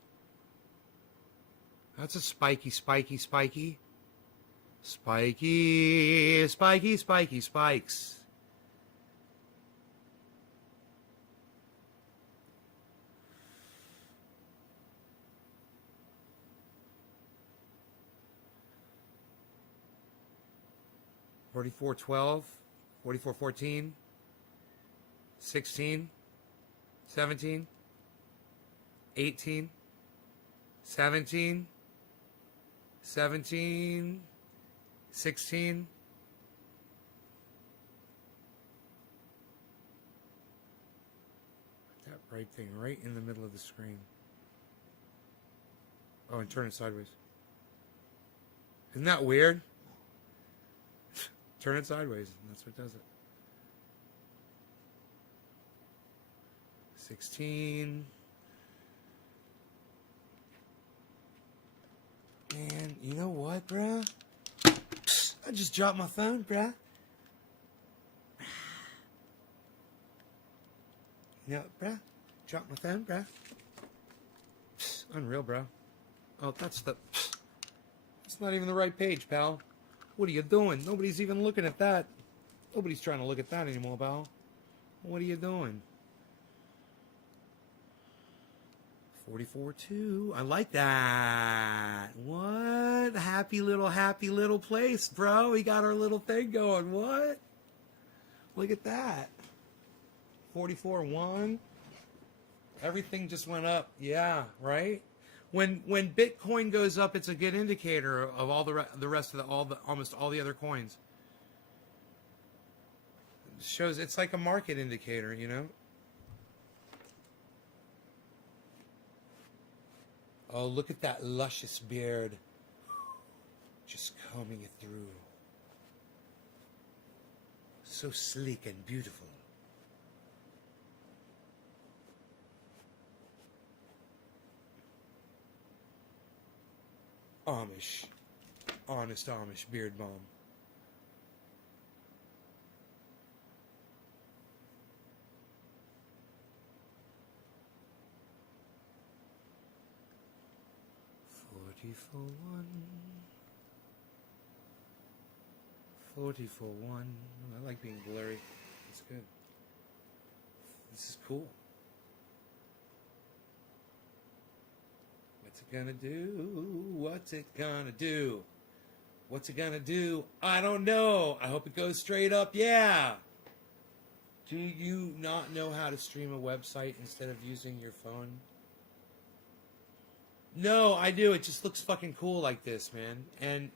That's a spiky, spiky, spiky. Spiky, spiky, spiky, spikes. $44.12, $44.14, 16, 17, 18, 17, 17, 16, right thing, right in the middle of the screen. Oh, and turn it sideways. Isn't that weird? Turn it sideways. That's what does it. 16. Man, you know what, bruh? I just dropped my phone, bruh. You know, bruh? Dropped my phone, bruh. Unreal, bro. Oh, that's not even the right page, pal. What are you doing? Nobody's even looking at that. Nobody's trying to look at that anymore, pal. What are you doing? 44.2. I like that. What? Happy little place, bro. We got our little thing going. What? Look at that. 44.1. Everything just went up. Yeah, right? When Bitcoin goes up, it's a good indicator of all the rest of almost all the other coins. It shows it's like a market indicator, you know? Oh, look at that luscious beard. Just combing it through. So sleek and beautiful. Amish. Honest Amish beard balm. For one. 40 for one. I like being blurry. It's good. This is cool. What's it gonna do? What's it gonna do? What's it gonna do? I don't know. I hope it goes straight up. Yeah. Do you not know how to stream a website instead of using your phone? No, I do. It just looks fucking cool like this, man. And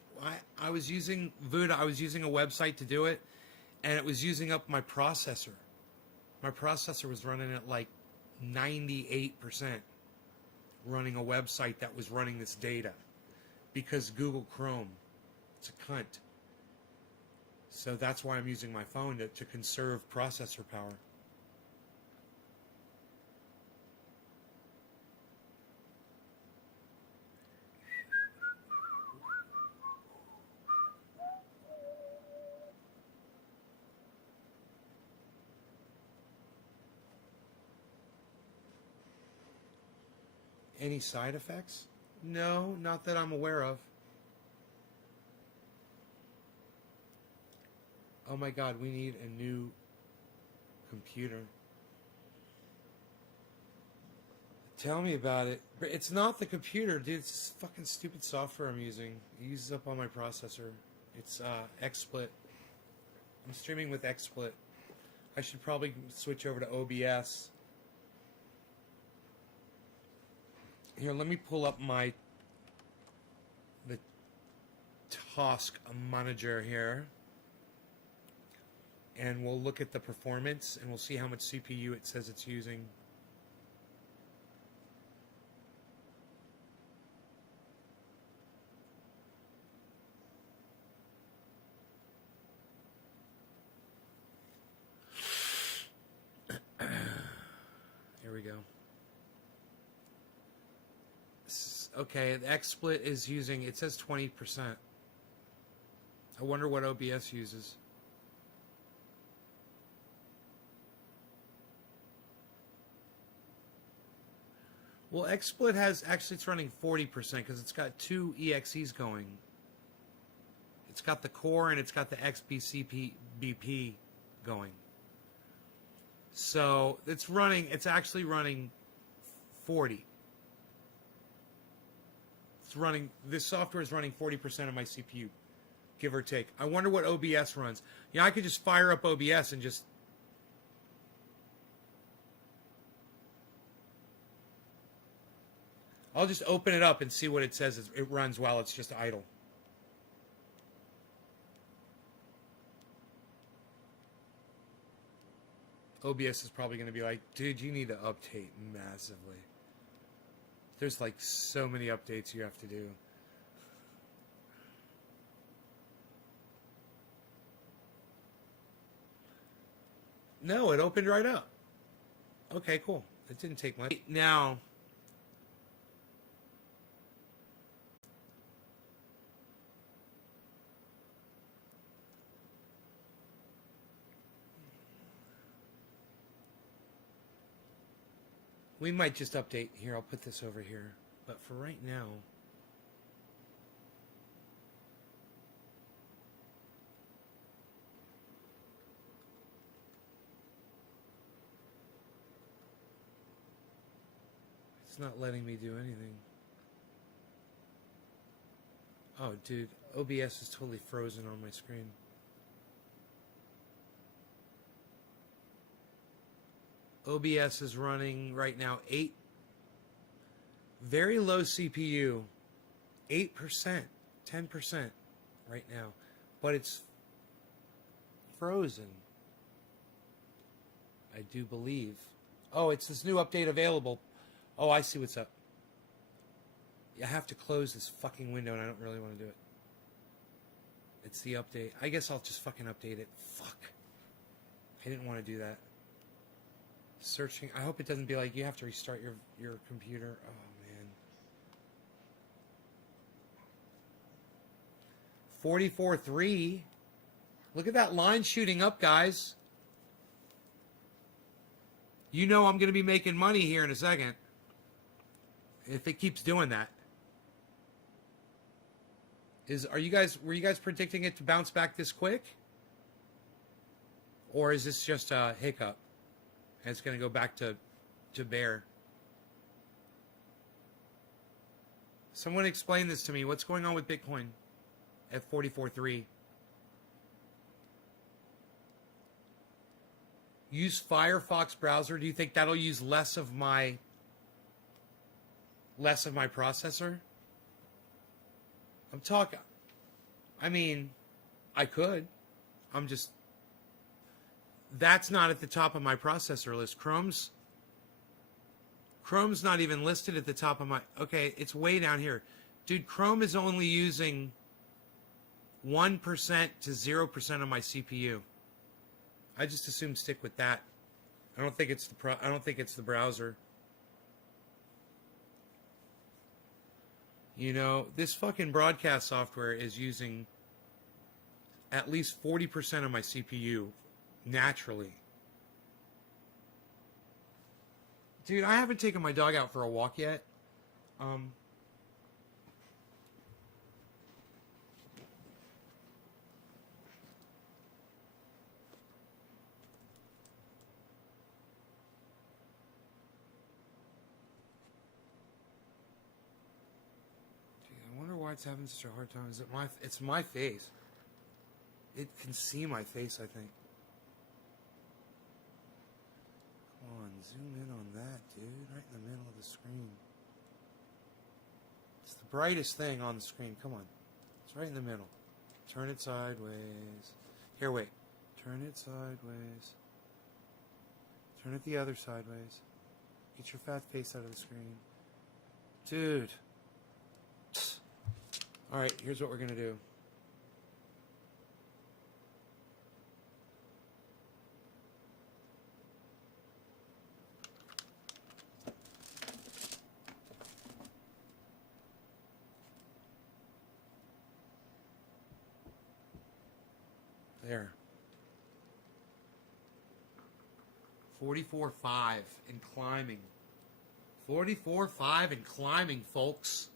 I was using Voodoo. I was using a website to do it, and it was using up my processor. My processor was running at like 98%, running a website that was running this data, because Google Chrome, it's a cunt. So that's why I'm using my phone to conserve processor power. Any side effects? No, not that I'm aware of. Oh my God, we need a new computer. Tell me about it. It's not the computer, dude. It's fucking stupid software I'm using. It uses up all my processor. It's XSplit. I'm streaming with XSplit. I should probably switch over to OBS. Here, let me pull up the task manager here, and we'll look at the performance, and we'll see how much CPU it says it's using. Here we go. Okay, the XSplit is using, it says 20%. I wonder what OBS uses. Well, XSplit has, actually it's running 40% because it's got two EXEs going. It's got the core and it's got the XBCP going. So it's actually running 40. This software is running 40% of my CPU, give or take. I wonder what OBS runs. Yeah, I could just fire up OBS and just... I'll just open it up and see what it says it runs while it's just idle. OBS is probably going to be like, dude, you need to update massively. There's like so many updates you have to do. No, it opened right up. Okay, cool. It didn't take much. Now, we might just update here. I'll put this over here. But for right now, it's not letting me do anything. Oh, dude, OBS is totally frozen on my screen. OBS is running right now 8, very low CPU, 8%, 10% right now, but it's frozen, I do believe. Oh, it's this new update available. Oh, I see what's up. I have to close this fucking window and I don't really want to do it. It's the update. I guess I'll just fucking update it. Fuck. I didn't want to do that. Searching. I hope it doesn't be like you have to restart your computer. Oh man. 44.3. Look at that line shooting up, guys. You know I'm going to be making money here in a second if it keeps doing that. Were you guys predicting it to bounce back this quick? Or is this just a hiccup? And it's going to go back to bear. Someone explain this to me. What's going on with Bitcoin at 44.3? Use Firefox browser. Do you think that'll use less of my processor? I'm talking. I mean, I could. That's not at the top of my processor list. Chrome's not even listed at the top of my... Okay, it's way down here. Dude, Chrome is only using 1% to 0% of my CPU. I just assume stick with that. I don't think it's the browser. You know, this fucking broadcast software is using at least 40% of my CPU naturally. Dude, I haven't taken my dog out for a walk yet. I wonder why it's having such a hard time. It's my face. It can see my face, I think. Come on, zoom in on that, dude. Right in the middle of the screen. It's the brightest thing on the screen. Come on. It's right in the middle. Turn it sideways. Here, wait. Turn it sideways. Turn it the other sideways. Get your fat face out of the screen. Dude. Alright, here's what we're going to do. There. 44.5 and climbing. 44.5 and climbing, folks.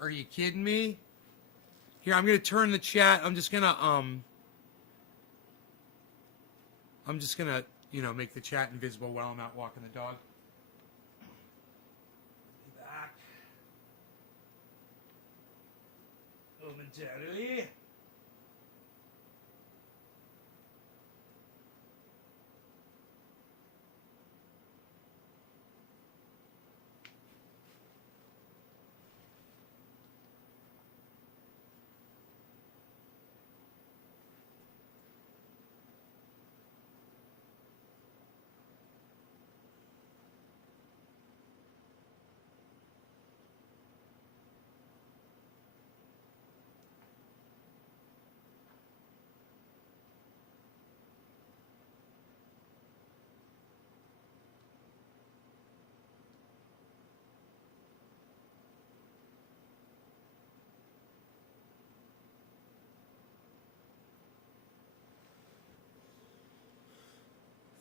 Are you kidding me? Here, I'm going to turn the chat. I'm just going to, you know, make the chat invisible while I'm out walking the dog. Be back. Momentarily.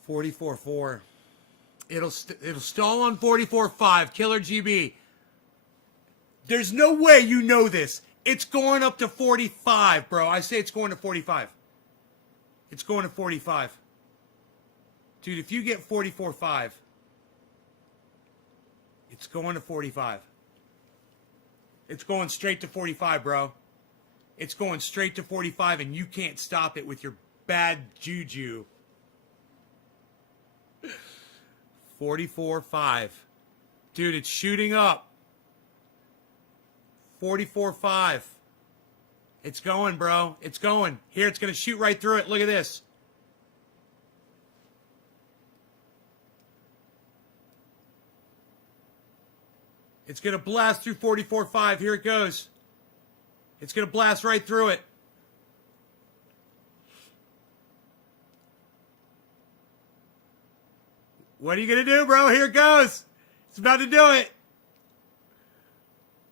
44.4. It'll stall on 44.5. Killer GB. There's no way you know this. It's going up to 45, bro. I say it's going to 45. It's going to 45. Dude, if you get 44.5, it's going to 45. It's going straight to 45, bro. It's going straight to 45, and you can't stop it with your bad juju. 44.5. Dude, it's shooting up. 44.5. It's going, bro. It's going. Here, it's going to shoot right through it. Look at this. It's going to blast through 44.5. Here it goes. It's going to blast right through it. What are you going to do, bro? Here it goes. It's about to do it.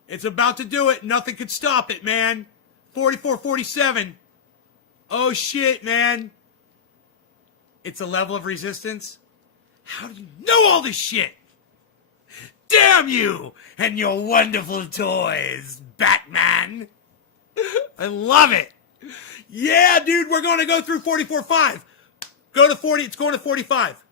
It's about to do it. Nothing could stop it, man. 44.47. Oh, shit, man. It's a level of resistance. How do you know all this shit? Damn you and your wonderful toys, Batman. I love it. Yeah, dude, we're going to go through 44.5. Go to 40. It's going to 45.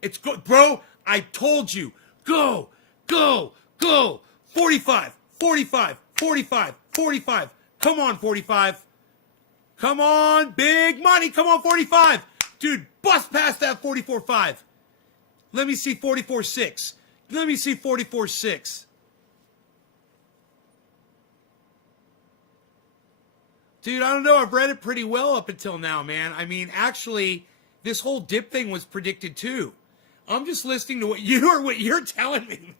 It's go, bro. I told you. Go, go, go. 45, 45, 45, 45. Come on, 45. Come on, big money. Come on, 45. Dude, bust past that 44.5. Let me see 44.6. Let me see 44.6. Dude, I don't know. I've read it pretty well up until now, man. I mean, actually, this whole dip thing was predicted too. I'm just listening to what you're telling me.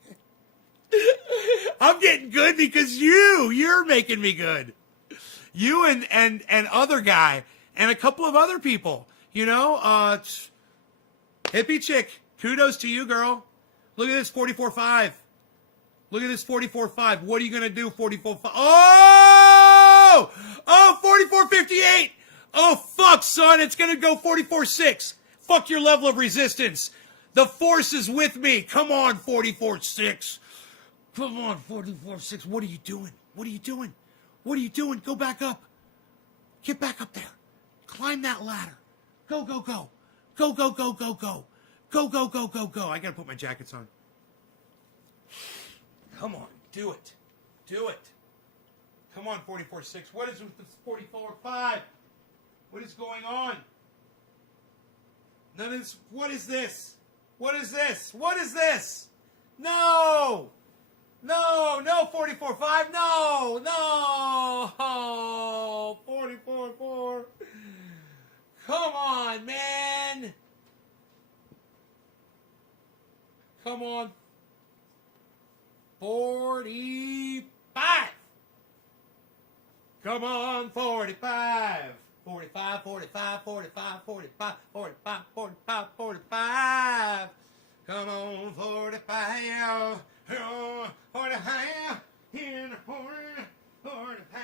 I'm getting good because you're making me good. You and other guy and a couple of other people, you know, hippie chick. Kudos to you, girl. Look at this 44.5. Look at this 44.5. What are you going to do 44.5? Oh! Oh, 44.58. Oh, fuck, son. It's going to go 44.6. Fuck your level of resistance. The force is with me. Come on, 44.6. Come on, 44.6. What are you doing? What are you doing? What are you doing? Go back up. Get back up there. Climb that ladder. Go, go, go. Go, go, go, go, go. Go, go, go, go, go. I got to put my jackets on. Come on. Do it. Do it. Come on, 44.6. What is with this 44.5? What is going on? None of this. What is this? What is this? What is this? No! No, no, 44.5. No, no. 44.4. Come on, man. Come on. 45. Come on, 45. 45, 45, 45, 45, 45, 45, 45. Come on, 45. 45. In 45. 45.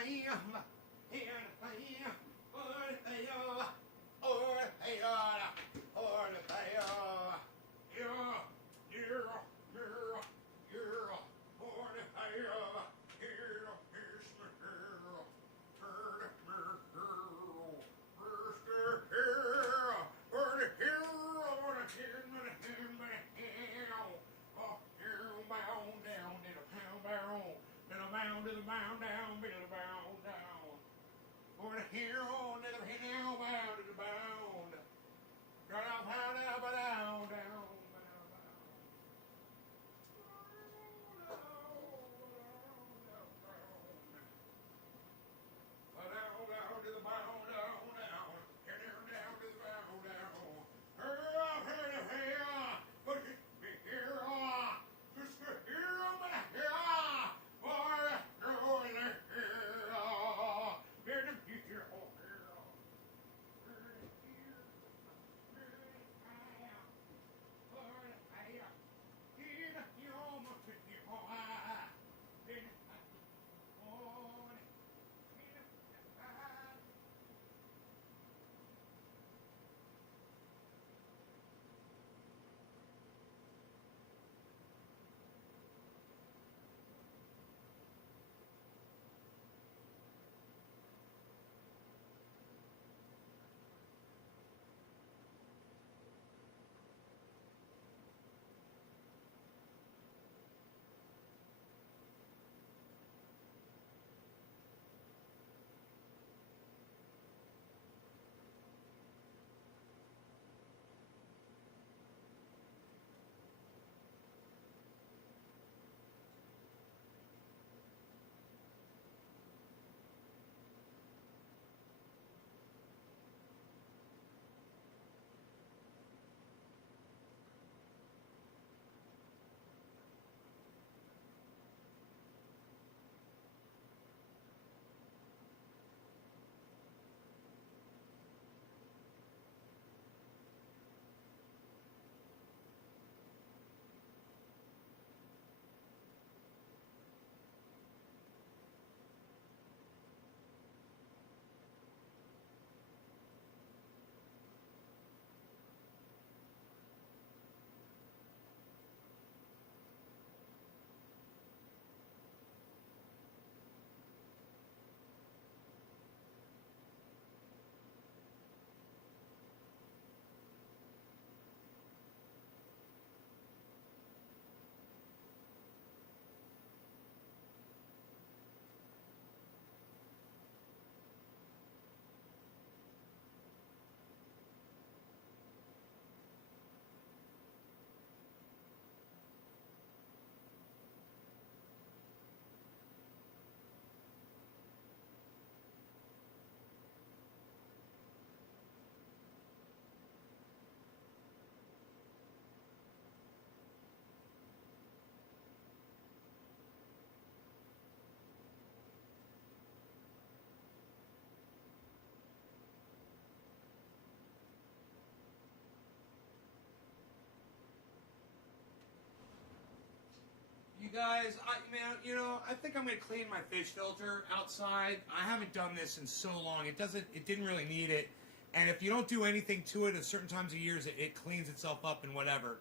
guys, I think I'm gonna clean my fish filter outside. I haven't done this in so long. It didn't really need it. And if you don't do anything to it at certain times of years, it cleans itself up and whatever.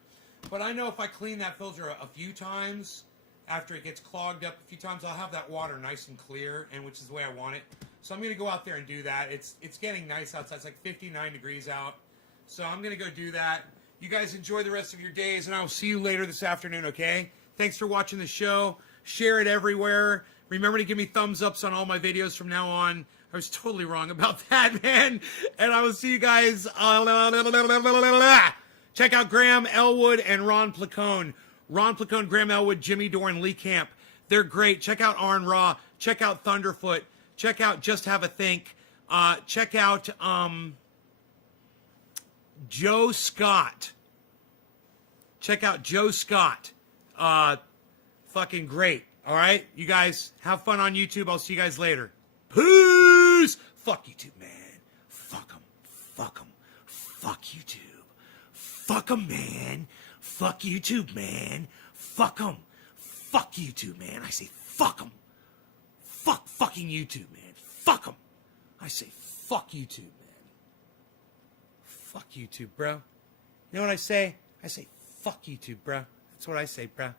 But I know if I clean that filter a few times, after it gets clogged up a few times, I'll have that water nice and clear, and which is the way I want it. So I'm gonna go out there and do that. It's getting nice outside. It's like 59 degrees out. So I'm gonna go do that. You guys enjoy the rest of your days, and I will see you later this afternoon, okay? Thanks for watching the show. Share it everywhere. Remember to give me thumbs ups on all my videos from now on. I was totally wrong about that, man. And I will see you guys. Check out Graham Elwood and Ron Placone. Ron Placone, Graham Elwood, Jimmy Dorn, Lee Camp. They're great. Check out Arn Raw. Check out Thunderfoot. Check out Just Have a Think. Check out Joe Scott. Check out Joe Scott. Fucking great. All right? You guys have fun on YouTube. I'll see you guys later. Peace! Fuck YouTube, man. Fuck them. Fuck them. Fuck YouTube. Fuck them, man. Fuck YouTube, man. Fuck them. Fuck YouTube, man. I say fuck them. Fuck fucking YouTube, man. Fuck them. I say fuck YouTube, man. Fuck YouTube, bro. You know what I say? I say fuck YouTube, bro. That's what I say, bro.